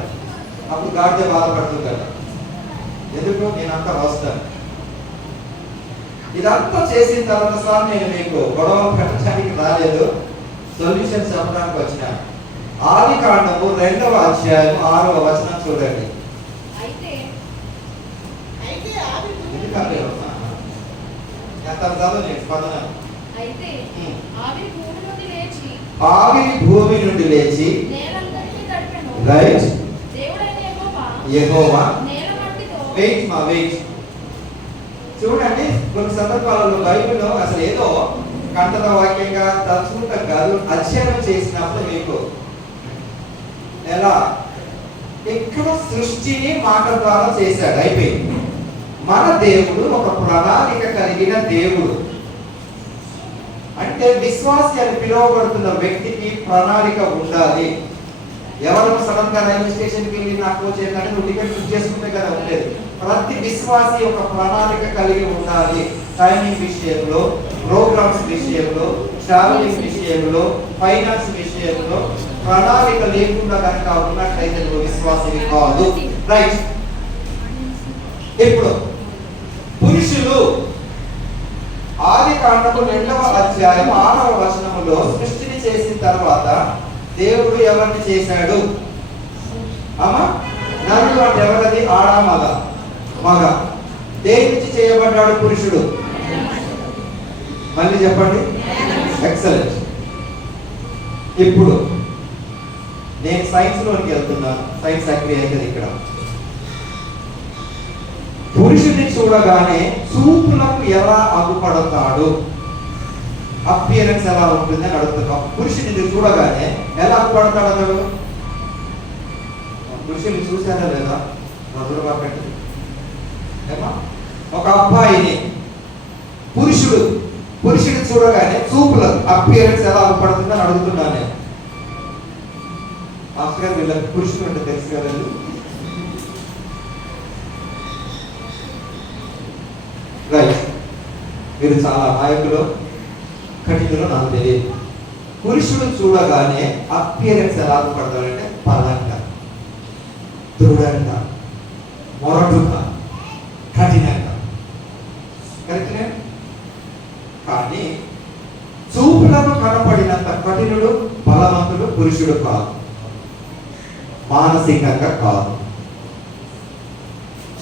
అప్పుడు గాడిద బాధపడుతుంది కదా, ఎందుకు నేనంతా వస్తాను. ఇదంతా చేసిన తర్వాత సార్ నేను మీకు గొడవ పెట్టడానికి రాలేదు, సొల్యూషన్ చెప్పడానికి వచ్చిన. ఆది కాండము 2వ అధ్యాయం 6వ వచనం చూడండి. ఆవిరి భూమి నుండి లేచి రైట్ యెహోవా వెయిట్ చూడండి. కొన్ని సందర్భాలలో బైబిల్లో అసలు ఏదో కంటత వాక్యంగా తలుచుకుంటాం కాదు, అధ్యయనం చేసినప్పుడు మీకు ఎలా ఇక్కడ సృష్టిని మాట ద్వారా చేశాడు, అయిపోయింది. మన దేవుడు ఒక ప్రణాళిక కలిగిన దేవుడు. అంటే విశ్వాసి అని పిలువబడుతున్న వ్యక్తికి ప్రణాళిక ఉండాలి. ఎవరైనా సడన్ గా రైల్వే స్టేషన్కి వెళ్ళి నాకు వచ్చేదంటే నువ్వు టికెట్ బుక్ చేసుకుంటే కదా ఉండేది. ప్రతి విశ్వాసి ఒక ప్రణాళిక కలిగి ఉండాలి. టైమింగ్ విషయంలో, ప్రోగ్రామ్స్ విషయంలో, ట్రావెలింగ్ విషయంలో, ఫైనాన్స్ విషయంలో ప్రణాళిక లేకుండా కనుక ఉన్నట్లయితే నువ్వు విశ్వాసివి కాదు. రైట్. ఇప్పుడు పురుషులు ఆదికాండము 2వ అధ్యాయం 6వ వచనములో సృష్టిని చేసిన తర్వాత దేవుడు ఎవరిని చేశాడు? అమ్మా, నరుడు అంటే ఎవరది? ఆడ మగ? మగ. దేని నుంచి చేయబడ్డాడు పురుషుడు? మళ్ళీ చెప్పండి. ఎక్సలెంట్. ఇప్పుడు నేను సైన్స్ లోనికి వెళ్తున్నాను. సైన్స్ అగ్రి అవుతుంది ఇక్కడ. పురుషుడిని చూడగానే చూపులకు ఎలా అగుపడతాడు? అపియరెన్స్ ఎలా ఉంటుంది అని అడుగుతున్నాం. పురుషుడిని చూడగానే ఎలా అగుపడతాడు అతడు? పురుషుని చూసారా లేదా? ఒక అబ్బాయిని పురుషుడు చూడగానే చూపులకు అపియరెన్స్ ఎలా అగుపడుతుంది అని అడుగుతున్నాను నేను. మాస్టర్ వీళ్ళకి పురుషుడు అంటే తెలుసు కదా. రైట్. మీరు చాలా నాయకులు కఠినలో నాకు తెలియదు. పురుషుడు చూడగానే అపియరెన్స్ ఎలా పడతాడంటే బలంగా, దృఢంగా, మొరటుగా, కఠినంగా. కరెక్ట్నే? కానీ చూపులకు కనపడినంత కఠినుడు, బలవంతుడు పురుషుడు కాదు. మానసికంగా కాదు.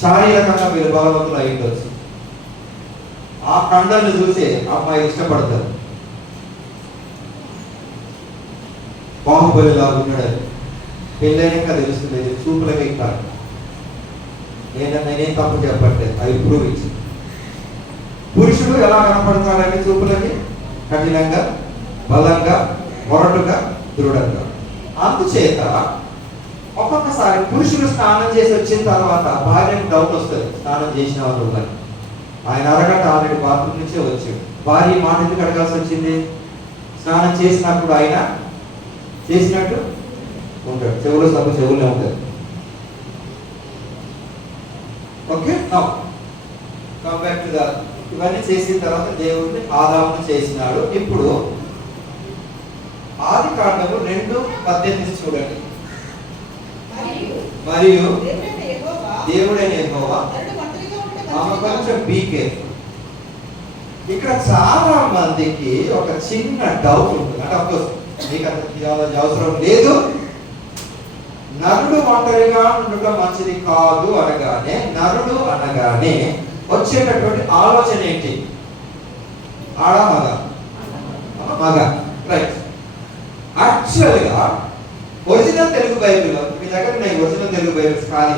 శారీరకంగా మీరు బలవంతులు అయి ఉండొచ్చు. ఆ కండల్ని చూసి అమ్మాయి ఇష్టపడతారు. బాహుబలిలా ఉన్నాడని పెళ్ళైనాక తెలుస్తుంది. చూపులకి కాదు. నేనేం తప్పు చెప్పట్లేదు, అవి ప్రూవ్ ఇచ్చి. పురుషుడు ఎలా కనపడతాడంటే చూపులకి కఠినంగా, బలంగా, మొరటుగా, దృఢంగా. అందుచేత ఒక్కొక్కసారి పురుషుడు స్నానం చేసి వచ్చిన తర్వాత భార్యకు డౌట్ వస్తుంది. స్నానం చేసిన వాళ్ళు కానీ ఆయన అరగంట ఆల్రెడీ బాత్రూమ్ నుంచే వచ్చాడు. భార్య మాట ఎందుకు అడగాల్సి వచ్చింది? స్నానం చేసినప్పుడు ఆయన చేసినట్టు ఉంటాడు. చెవులో సబ్బు చెవుల్లో ఉంటుంది. Okay, come back to the. ఇవన్నీ చేసిన తర్వాత దేవుడిని ఆదామును చేసినాడు. ఇప్పుడు ఆదికాండము 2:18 చూడండి. మరియు దేవుడైన యెహోవా కొంచెం బీకే. ఇక్కడ చాలా మందికి ఒక చిన్న డౌట్ ఉంటుంది. అంటే అఫ్కోర్స్ మీకు అంత థియాలజీ అవసరం లేదు. నరుడు ఒంటరిగా ఉండటం మంచిది కాదు అనగానే, నరుడు అనగానే వచ్చేటటువంటి ఆలోచన ఏంటి? ఆడ మగ? మగ. రైట్. యాక్చువల్గా ఒరిజినల్ తెలుగు బైబిల్ మీ దగ్గర ఉన్నాయి. ఒరిజినల్ తెలుగు బైబిల్స్ ఖాళీ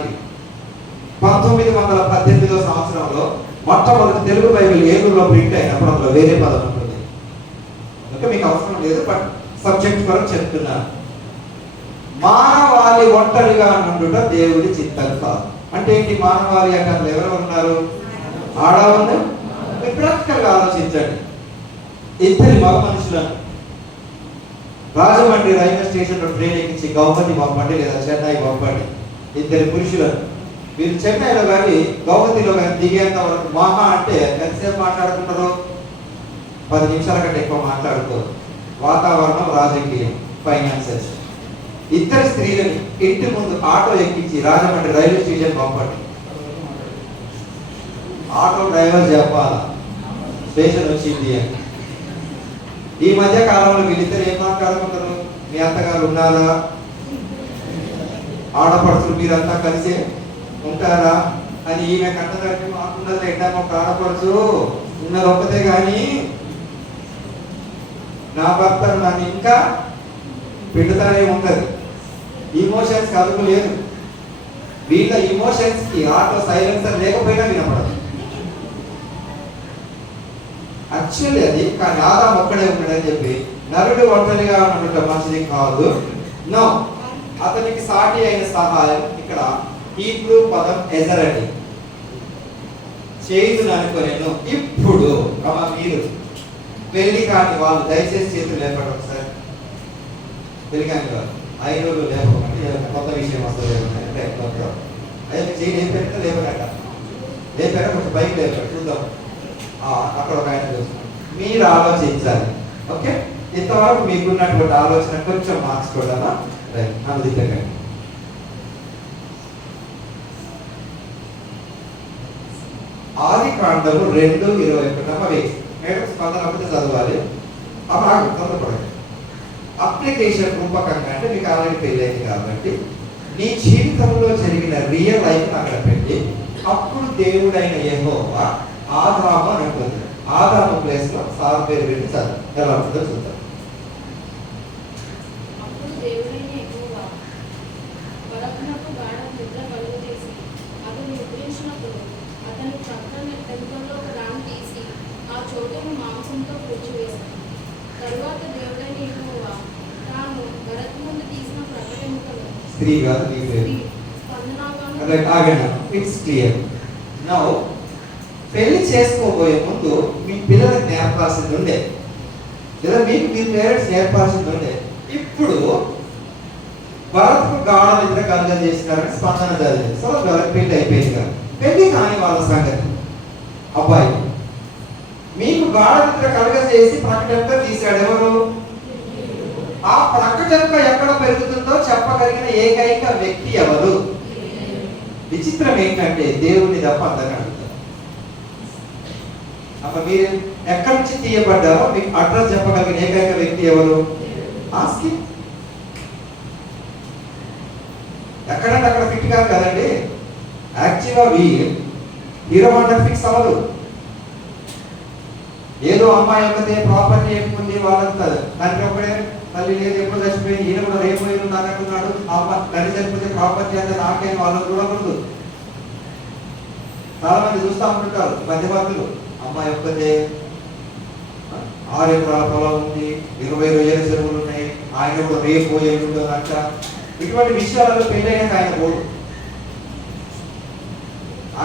1918వ సంవత్సరంలో మొట్టమొదటి తెలుగు బైబిల్ ఏలూరులో ప్రింట్ అయినప్పుడు అందులో వేరే పదం ఉంటుంది. ఓకే, మీకు అవసరం లేదు, బట్ సబ్జెక్ట్ కొరకు చెప్తున్నాను. మానవాళి ఒంటరిగా నుండుట దేవుడి చిత్తం కాదు. అంటే ఏంటి మానవాళి అంటే? అందులో ఎవరు ఉన్నారు? ఆడవాళ్ళు. ప్రాక్టికల్ గా ఆలోచించండి. ఇద్దరి మగ మనుషులను రాజమండ్రి రైల్వే స్టేషన్ లో ట్రైన్ ఎక్కించి గౌహతి పంపండి లేదా చెన్నై పంపండి. ఇద్దరు పురుషులను మీరు చెన్నైలో కానీ గౌహతిలో కానీ దిగేంత వరకు మహా అంటే ఎంతసేపు మాట్లాడుకుంటారు? 10 నిమిషాల కంటే ఎక్కువ మాట్లాడుకోరు. వాతావరణం, రాజకీయం, ఫైనాన్సెస్. ఇద్దరు స్త్రీలను ఇంటి ముందు ఆటో ఎక్కించి రాజమండ్రి రైల్వే స్టేషన్ పంపండి. ఆటో డ్రైవర్ చెప్పాలా స్టేషన్ వచ్చింది అని. ఈ మధ్య కాలంలో వీళ్ళిద్దరు ఏం మాట్లాడుకుంటారు? మీ అత్తగారు ఉన్నారా? ఆడపడుతులు మీరంతా కలిసి ఉంటారా అని ఈమె కట్టడానికి మాకున్నది ఎట్లా ఒక ఆడపడుచు ఉన్నది ఒక్కతే కానీ నా భర్త నన్ను ఇంకా పెడుతూనే ఉంటది. ఇమోషన్స్ కదుపు లేదు. వీళ్ళ ఇమోషన్స్ కి ఆటో సైలెన్సర్ లేకపోయినా వినపడదు. యాక్చువల్లీ అది కానీ ఆదాం ఒక్కడే ఉన్నాడని చెప్పి నరుడు ఒంటరిగా ఉండటం మంచిది కాదు. నో, అతనికి సాటి అయిన సహాయం ఇక్కడ హీబ్రూ పదం ఎజరని చేయుదును అనుకోలేను. ఇప్పుడు మీరు పెళ్లి కాని వాళ్ళు దయచేసి చేతులు లేపండి ఒకసారి. పెళ్లి కాని వాళ్ళు 5 రోజులు లేపకండి, ఏదైనా కొత్త విషయం వస్తుంది అంటే అయితే చేయి లేపాక లేపనట, లేపాక కొంచెం పైకి లేపాడు చూద్దాం. అక్కడ ఒక ఆయన చూస్తున్నాం. మీరు ఆలోచించాలి. ఓకే, ఇంతవరకు మీకున్నటువంటి ఆలోచన కొంచెం మార్చుకోవడమా? రైట్, అందుకండి. ఆది కాండము 2:21 మేడం స్పందన చదవాలి. తొందరపడండి. అప్లికేషన్ రూపకంగా అంటే మీకు ఆల్రెడీ పెళ్ళైంది కాబట్టి నీ జీవితంలో జరిగిన రియల్ లైఫ్ అక్కడ పెట్టి అప్పుడు దేవుడైన యెహోవా ఆదాము అని ఉంటుంది. ఆదాము ప్లేస్ లో సార్ పేరు పెట్టి చదువు ఎలా ఉంటుందో చూద్దాం. అప్పుడు దేవుడైన యెహోవా పరపునకు గాఢ నిద్ర కలుగజేసి అతన్ని నిద్రించినప్పుడు అతని ప్రక్కన ఎముకల్లో ఒక దాన్ని తీసి ఆ చోటును మాంసంతో పూడ్చివేశాడు. తరువాత దేవుడైన యెహోవా తాను భరత్ ముందు తీసిన ప్రక్కన ఎముకలు స్త్రీ కాదు ఇట్స్ క్లియర్. నౌ పెళ్లి చేసుకోబోయే ముందు మీ పిల్లలకు నేర్పాల్సింది ఉండే, లేదా మీకు మీ పేరెంట్స్ నేర్పాల్సింది ఉండే. ఇప్పుడు భరత్కు గాఢ నిద్ర కలుగజేసినారని స్పందన జరిగింది. సో పెళ్లి అయిపోయింది కదా. పెళ్లి కాని వాళ్ళ సంగతి అబ్బాయి మీకు గాఢ నిద్ర కలుగజేసి ప్రకటనగా తీశాడు ఎవరు? ఆ ప్రకటన ఎక్కడ పెరుగుతుందో చెప్పగలిగిన ఏకైక వ్యక్తి ఎవరు? విచిత్రం ఏంటంటే దేవుని తప్ప అందరిని అడుగుతారు. అప్పుడు మీరు ఎక్కడి నుంచి తీయబడ్డారో మీకు అడ్రస్ చెప్పగలిగిన ఏకైక వ్యక్తి ఎవరు? ఆస్కి. ఎక్కడంటే అక్కడ ఫిట్ కాదు కదండి. యాక్చువల్గా హీరో హోండా ఫిక్స్ అవ్వదు. ఏదో అమ్మాయి ఒక్కతే ప్రాపర్టీ ఎక్కుంది వాళ్ళంతా తండ్రి ఒకడే, తల్లి లేదు, ఎప్పుడు చచ్చిపోయింది, ఈయన కూడా రేపు అంటున్నాడు. అమ్మ తండ్రి చచ్చిపోతే ప్రాపర్టీ అంతా నాకేం వాళ్ళని చూడకూడదు. చాలా మంది చూస్తూ ఉంటుంటారు మధ్యవర్తులు. అమ్మాయి ఒక్కతే 6 ఎకరాల పొలం ఉంది, 20 రొయ్యల చెరువులు ఉన్నాయి, ఆయన కూడా రేపు పోయేది అంట. ఇటువంటి విషయాలలో పెళ్ళైనాక ఆయన పోడు.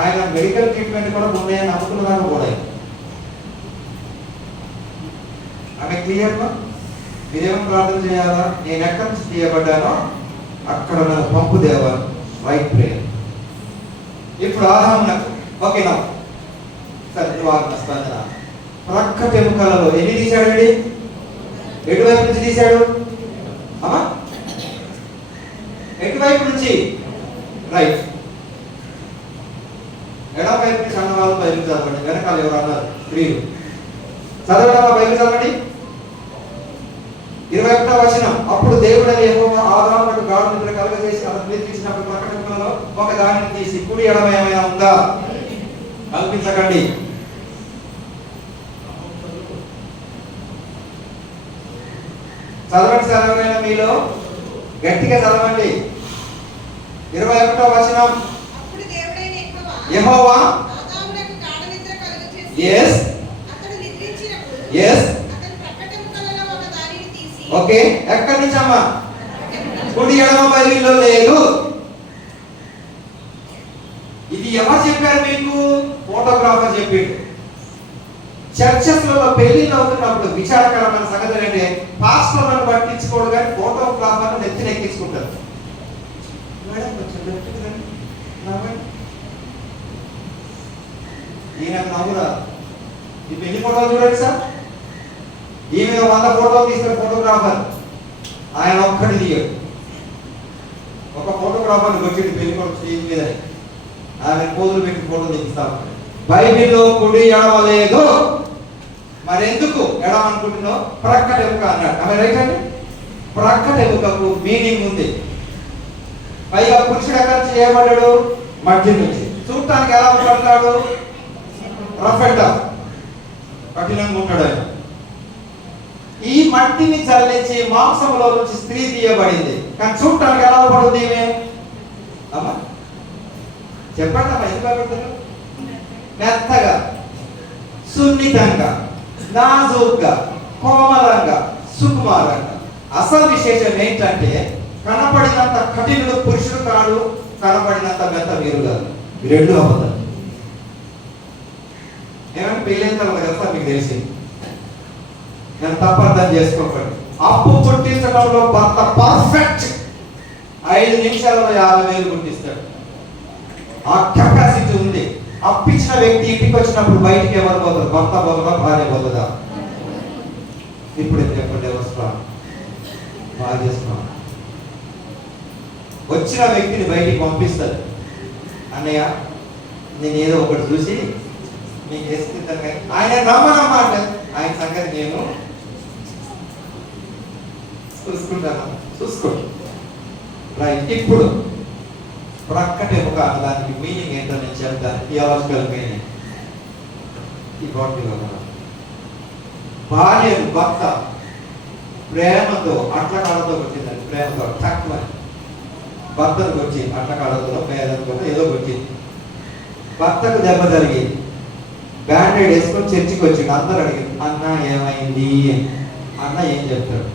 ఆయన మెడికల్ ట్రీట్మెంట్ కూడా ఉన్నాయని నమ్ముకున్నాక కూడా ఆమె క్లియర్గా మీరేమో ప్రార్థన చేయాలా? నేను ఎక్కడి నుంచి తీయబడ్డానో అక్కడ నన్ను పంపు దేవా. Right prayer. ఇప్పుడు ఆదామునకు ఓకేనా సత్యవాగ్న స్పందన ప్రక్కటి ఎముకలలో ఎన్ని తీశాడండి? ఎటువైపు నుంచి తీశాడు? ఎటువైపు నుంచి? రైట్. ఎడమ వైపు నుంచి అన్నవాళ్ళు బైబిల్ చదవండి. వెనకాల ఎవరు అన్నారు? స్త్రీలు చదవడం. బైబిల్ చదవండి. 21వ వచనం. అప్పుడు దేవుడైన యెహోవా ఆదామునకు గాఢ నిద్ర కలుగజేసి అతను నిద్రించినప్పుడు ప్రకటనలో ఒక దానిని తీసి కుడి ఎడమ ఏమైనా ఉందా? కల్పించకండి. చదవండి సార్, ఎవరైనా మీలో గట్టిగా చదవండి. 21వ వచనం. యెహోవా yes yes ఓకే. ఎక్కడి నుంచి అమ్మా? కుడి ఎడమ బైబిల్లో లేదు. ఇది ఎవరు చెప్పారు మీకు? ఫోటోగ్రాఫర్ చెప్పిండు. చర్చెస్లలో పెళ్లిళ్ళు అవుతున్నప్పుడు విచారకరమైన సంగతి ఏంటంటే పాస్టర్లను పట్టించుకోడు కానీ ఫోటోగ్రాఫర్ను నెత్తిన ఎక్కించుకుంటారు. ఈయన నవ్వురా. ఈ పెళ్లి ఫోటోలు చూడండి సార్. ఈమె 100 ఫోటోలు తీసిన ఫోటోగ్రాఫర్ ఆయన ఒక్కడి తీయడు. ఒక ఫోటోగ్రాఫర్ని వచ్చింది పెళ్లి కొడుకు స్టేజ్ మీద, ఆమె పోజులు పెట్టి ఫోటోలు తీస్తాం. బైబిల్లో కుడి ఎడమ లేదు. మరెందుకు ఎడమ అనుకుంటున్నావు? ప్రక్కటి ఎముక అన్నాడు. ఆమె రైట్ అండి. ప్రక్కటి ఎముకకు మీనింగ్ ఉంది. పైగా పురుషుడు ఎక్కడ చేయబడ్డాడు? మధ్య నుంచి. చూడటానికి ఎలా ఉంటాడు? రఫ్ అండ్ టఫ్, కఠినంగా ఉంటాడు ఆయన. ఈ మట్టిని చల్లించి మాంసంలో నుంచి స్త్రీ తీయబడింది. కానీ చూడటానికి ఎలా పడుతుంది ఈమె? అమ్మా చెప్పండి అమ్మా, ఎందుకు భయపడతారు? మెత్తగా, సున్నితంగా, నాజూగ్గా, కోమలంగా, సుకుమారంగా. అసలు విశేషం ఏంటంటే కనపడినంత కఠినుడు పురుషుడు కాడు, కనపడినంత మెత్త వీరు కాదు. ఈ రెండు అబద్ధాలు. ఏమంటే పెళ్ళైన తర్వాత కదా మీకు తెలిసింది నేను తప్పర్థం చేసుకోకండి. అప్పు పుట్టించడంలో భర్త పర్ఫెక్ట్. 5 నిమిషాలలో 50,000 పుట్టిస్తాడు. ఆ కెపాసిటీ ఉంది. అప్పించిన వ్యక్తి ఇంటికి వచ్చినప్పుడు బయటికి ఎవరు పోతారు? భర్త పోతుందా, భార్య పోతుందా? ఇప్పుడు చెప్పండి, ఎవరు భార్య వచ్చిన వ్యక్తిని బయటికి పంపిస్తారు. అన్నయ్య నేను ఏదో ఒకటి చూసి నీకు వేసుకుంటాను, ఆయన నమ్మనమ్మా అంటే ఆయన సంగతి నేను చూసుకుంటాను. చూసుకోండి రైట్. ఇప్పుడు ప్రక్కటే ఒక దానికి మీనింగ్ ఏంటో నేను చెప్తాను. Theological meaning. ఈ బాడీలో భార్యను భర్త ప్రేమతో అట్ల కాళ్ళతో కొట్టిందండి. ప్రేమతో తక్కువ భర్తను కొట్టింది. అట్ల కాళ్ళతో పేదనుకుంటే ఏదో కొట్టింది. భర్తకు దెబ్బ జరిగింది. బ్యాండేడ్ వేసుకొని చర్చికి వచ్చింది. అందరూ అడిగింది, అన్న ఏమైంది? అన్న ఏం చెప్తాడు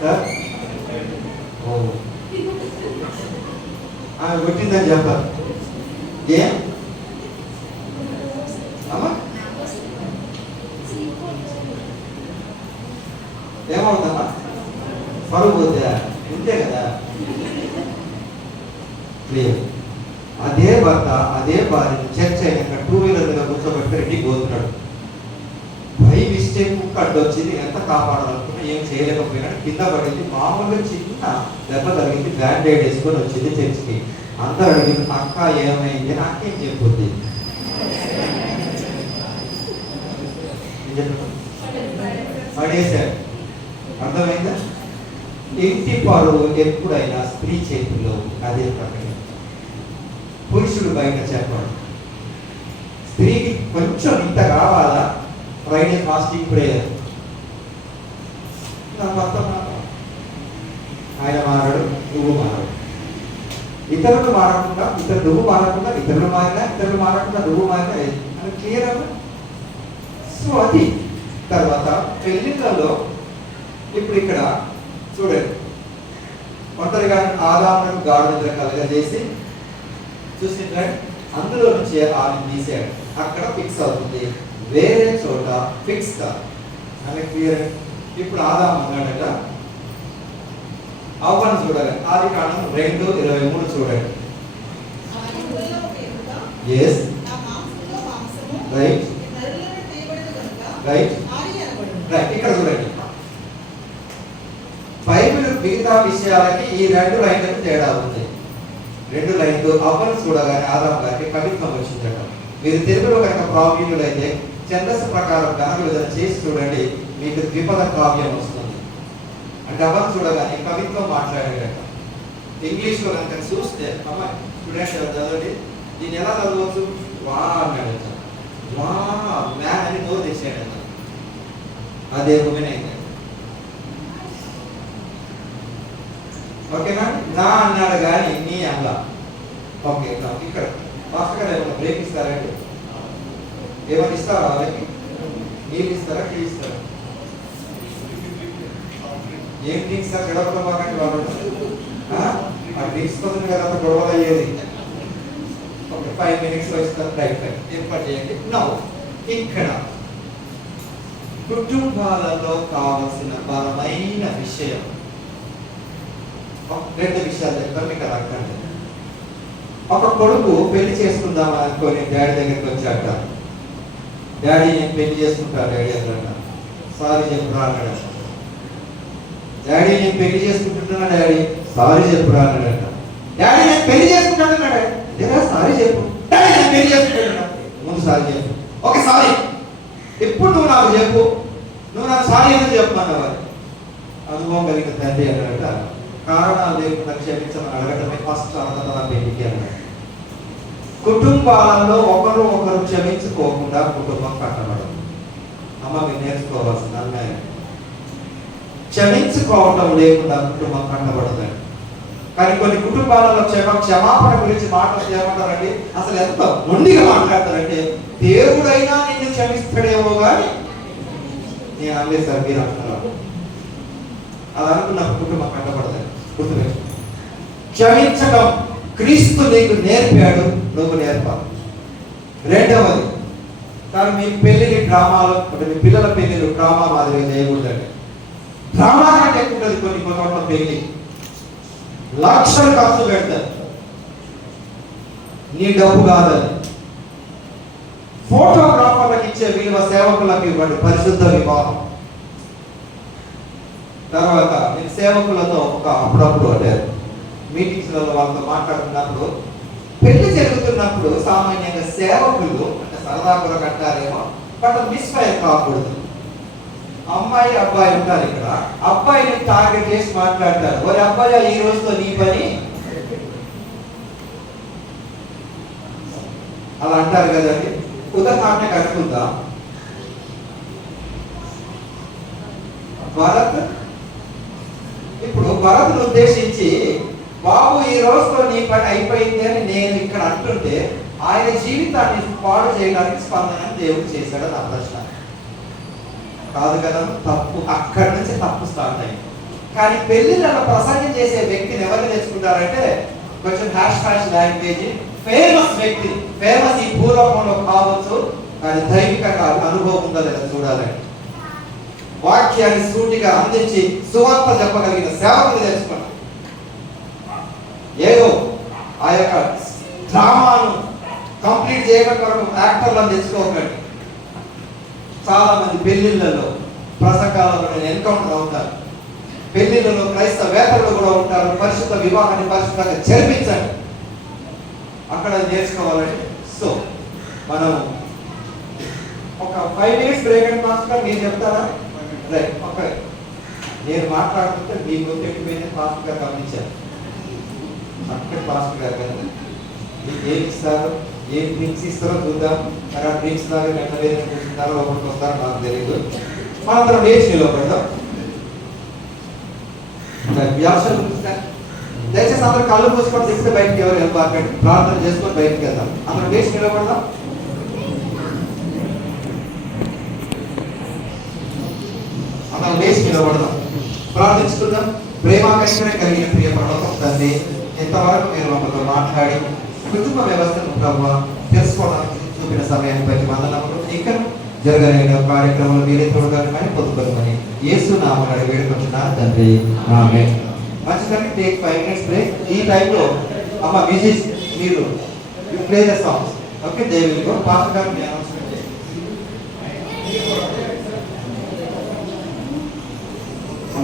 సార్? ఓ ఆమె కొట్టిందని చెప్పారు. ఏం అమ్మా ఏమవుతుందమ్మా? పరుగు పోతే ఉంటే కదా. అదే భర్త అదే భార్యను చర్చ అయినాక 2 వీలర్ మీద కూర్చోబెట్టి రెడ్డికి పోతున్నాడు. బై మిస్టేక్ కుక్క అడ్డొచ్చింది. ఎంత కాపాడాలనుకున్నా ఏం చేయలేకపోయినాడు. కింద పడింది. మామూలుగా చిన్న దెబ్బ తగిలింది. బ్యాండేడ్ వేసుకొని వచ్చింది చర్చికి. అందరూ అడిగింది, అక్క ఏమైంది? నాకేం చెప్పుద్ది? పడేశాడు. అర్థమైందా? ఇంటి పరువు ఎప్పుడైనా స్త్రీ చేతుల్లో అదే ప్రకటన. పురుషుడు బయట చెప్పాడు. స్త్రీకి కొంచెం ఇంత కావాలా? Friday fasting prayer. నా భర్త ఆయన మారాడు, నువ్వు మారాడు. ఇతరులు మారకుండా నువ్వు మారకుండా, ఇతరులు మారకుండా నువ్వు మారినా అని క్లియర్ అవ్వ. సో అది తర్వాత పెళ్లిళ్ళలో ఇప్పుడు ఇక్కడ చూడండి, ఒంటరిగా ఆదామును గాఢ నిద్ర కలగజేసి చూసింటే అందులో నుంచి ఆమె తీసాడు. అక్కడ ఫిక్స్ అవుతుంది, వేరే చోట ఫిక్స్ కాదు అని క్లియర్. ఇప్పుడు ఆదాము అన్నాడట, అవ్వను చూడాలి. ఆదికాండం 2:23 చూడండి. Yes right right right. ఇక్కడ చూడండి, బైబిల్ మిగతా విషయాలకి ఈ 2 లైన్లకు తేడా ఉంది. 2 లైన్లు అవ్వను చూడగానే ఆదాము గారికి కవిత్వం వచ్చిందట. మీరు తెలుగులో కనుక ప్రావీణ్యులు అయితే ఛందస్సు ప్రకారం ఘన విభజన చేసి చూడండి, మీకు ద్విపద కావ్యం వస్తుంది. అంటే అవ్వను చూడగానే కవిత్వం మాట్లాడాడట. ఇంగ్లీష్లో కనుక చూస్తే అమ్మ స్టూడెంట్స్ చదవండి, దీన్ని ఎలా చదవచ్చు? వా అన్నాడట. వా మ్యాన్ అని నోరు తెచ్చాడట. అదే ఉమెన్ అయితే ఓకేనా? నా అన్నాడు కానీ నీ అల్లా. ఓకే, ఇక్కడ మాస్టర్ గారు ఏమన్నా బ్రేక్ ఇస్తారండి? ఏమన్నా ఇస్తారా వాళ్ళకి? నీళ్ళు ఇస్తారా, టీ ఇస్తారా? ఏం డ్రింక్స్ సార్? గడపడం బాగంటే వాళ్ళు ఆ డ్రింక్స్ కోసం కదా గొడవలు అయ్యేది. ఓకే, 5 minutes ఇస్తారు. రైట్ రైట్, ఏర్పాటు చేయండి. నవ్వు ఇక్కడ కుటుంబాలలో కావలసిన బలమైన విషయం 2 విషయాలు చెప్తాను మీకు అర్థం. ఒక కొడుకు పెళ్లి చేసుకుందాం అనుకొని డాడీ దగ్గరికి వచ్చాక, డాడీ నేను పెళ్లి చేసుకుంటాను డాడీ అన్నాడు. సారీ చెప్పురా అన్నాడు. డాడీ నేను పెళ్లి చేసుకుంటున్నా డాడీ, సారీ చెప్పురా అన్నాడట. డాడీ నేను పెళ్లి చేసుకుంటాను అన్నాడు. సారీ చెప్పు. డాడీ నేను పెళ్లి చేసుకుంటున్నా. ముందు సారీ చెప్పు. ఓకే సారీ, ఇప్పుడు నువ్వు నాకు చెప్పు, నువ్వు నాకు సారీ ఎందుకు చెప్పమన్నావు? అనుభవం కలిగిన తండ్రి అన్నాడట. కారణాలు లేకుండా క్షమించమని అడగటమే ఫస్ట్ అర్హత పెళ్లికి అన్నాడు. కుటుంబాలలో ఒకరు క్షమించుకోకుండా కుటుంబం కట్టబడదు. అమ్మ మీరు నేర్చుకోవాల్సిన అన్యాయం. క్షమించుకోవటం లేకుండా కుటుంబం కట్టబడదండి. కానీ కొన్ని కుటుంబాలలో క్షమాపణ గురించి మాటలు ఏమంటారండి? అసలు ఎంత మొండిగా మాట్లాడతారంటే, దేవుడైనా నిన్ను క్షమిస్తాడేమో కానీ నేను అనలేదు సార్, మీరు అంటున్నారు. అలా అనుకున్న కుటుంబం కట్టబడదండి. గుర్తుపెట్టు, క్షమించడం క్రీస్తు నీకు నేర్పాడు, నువ్వు నేర్పాలి. రెండవది కానీ మీ పెళ్లిని డ్రామాలో అంటే మీ పిల్లల పెళ్లిలు డ్రామా మాదిరిగా చేయకూడదండి. డ్రామా కంటే ఎక్కువ ఉంటుంది కొన్ని చోట్ల పెళ్లి. లక్షలు ఖర్చు పెడతారు. నీ డబ్బు కాదని. ఫోటోగ్రాఫర్లకు ఇచ్చే విలువ సేవకులకు ఇవ్వండి. పరిశుద్ధ వివాహం. తర్వాత నేను సేవకులతో అప్పుడప్పుడు అంటే మీటింగ్స్లలో వాళ్ళతో మాట్లాడుతున్నప్పుడు పెళ్లి జరుగుతున్నప్పుడు సామాన్యంగా సేవకులు అంటే సరదా కూడా కట్టారేమో బట్ మిస్ఫైర్ కాకూడదు. అమ్మాయి అబ్బాయి ఉంటారు ఇక్కడ. అబ్బాయిని టార్గెట్ చేసి మాట్లాడతారు. ఒక అబ్బాయి ఈ రోజుతో నీ పని అలా అంటారు కదండి. ఉదాహరణకు అనుకుందాం, భరత్ ఇప్పుడు భరత్ను ఉద్దేశించి బాబు ఈ రోజుతో నీ పని అయిపోయింది అని నేను ఇక్కడ అంటుంటే ఆయన జీవితాన్ని పాడు చేయడానికి స్పందన దేవుడు చేశాడు. నా ప్రశ్న కాదు కదా. తప్పు అక్కడి నుంచి తప్పు స్టార్ట్ అయింది. కానీ పెళ్లిళ్ళలో ప్రసంగం చేసే వ్యక్తిని ఎవరిని తెచ్చుకుంటారంటే కొంచెం హ్యాష్ లాంగ్వేజ్ ఫేమస్ వ్యక్తి. ఫేమస్ ఈ భూలోకంలో కావచ్చు, కానీ దైవికంగా అనుభవం ఉందో లేదా చూడాలండి. వాక్యాన్ని సూటిగా అందించి సువార్త చెప్పగలిగిన సేవకులు తెచ్చుకున్నాం. ఏదో ఆ యొక్క డ్రామాను కంప్లీట్ చేయడం కొరకు యాక్టర్లను తెచ్చుకోకండి. చాలా మంది పెళ్లిళ్ళలో ప్రసంగాలలో నేను ఎన్కౌంటర్ అవుతాను. పెళ్లిళ్ళలో క్రైస్తవేతరులు కూడా ఉంటారు. పరిశుద్ధ వివాహాన్ని పరిశుద్ధంగా జరిపించండి. అక్కడ నేర్చుకోవాలండి. సో మనం ఒక 5 minutes బ్రేక్ అండ్ మాస్టర్ మీరు చెప్తారా? రైట్. ఓకే, నేను మాట్లాడుతుంటే మీ గుర్తెక్కిపోయింది. ఫాస్ట్ గా గమనించాను. అక్కడ ఫాస్ట్ గా కదా మీకు ఏమి ఇస్తారు, ఏం డ్రింక్స్ ఇస్తారో చూద్దాం. అక్కడ డ్రింక్స్ దాకా ఎంత వేరే కూర్చుంటారో లోపలికి వస్తారో నాకు తెలియదు. మనందరం లేచి నిలబడదాం. వ్యాసం దయచేసి అందరూ కళ్ళు మూసుకొని తెస్తే బయటకు ఎవరు వెళ్ళబాకండి. ప్రార్థన చేసుకొని బయటకు వెళ్దాం. అందరం లేచి నిలబడదాం. అందరం లేచి నిలబడదాం. ప్రార్థించుకుందాం. ప్రేమ కనికరం కలిగిన ప్రియ పరలోకపు తండ్రి, ఎంతవరకు మీరు మమ్మల్ని మాట్లాడి కుటుంబ వ్యవస్థను ప్రభావ తెలుసుకోవడానికి చూపిన సమయాన్ని బట్టి వందనములు. ఇక్కడ జరగలేని కార్యక్రమాలు మీరే చూడగలమని పొందుకోమని యేసు నామమున వేడుకుంటున్నాను తండ్రి. ఆమేన్. మంచిదండి. Take 5 minutes break. ఈ టైంలో అమ్మ మ్యూజిక్ మీరు play the songs. Okay, they will go. Pastor గారు మీ అనౌన్స్మెంట్ చేయండి.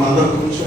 అందరూ కూర్చోండి.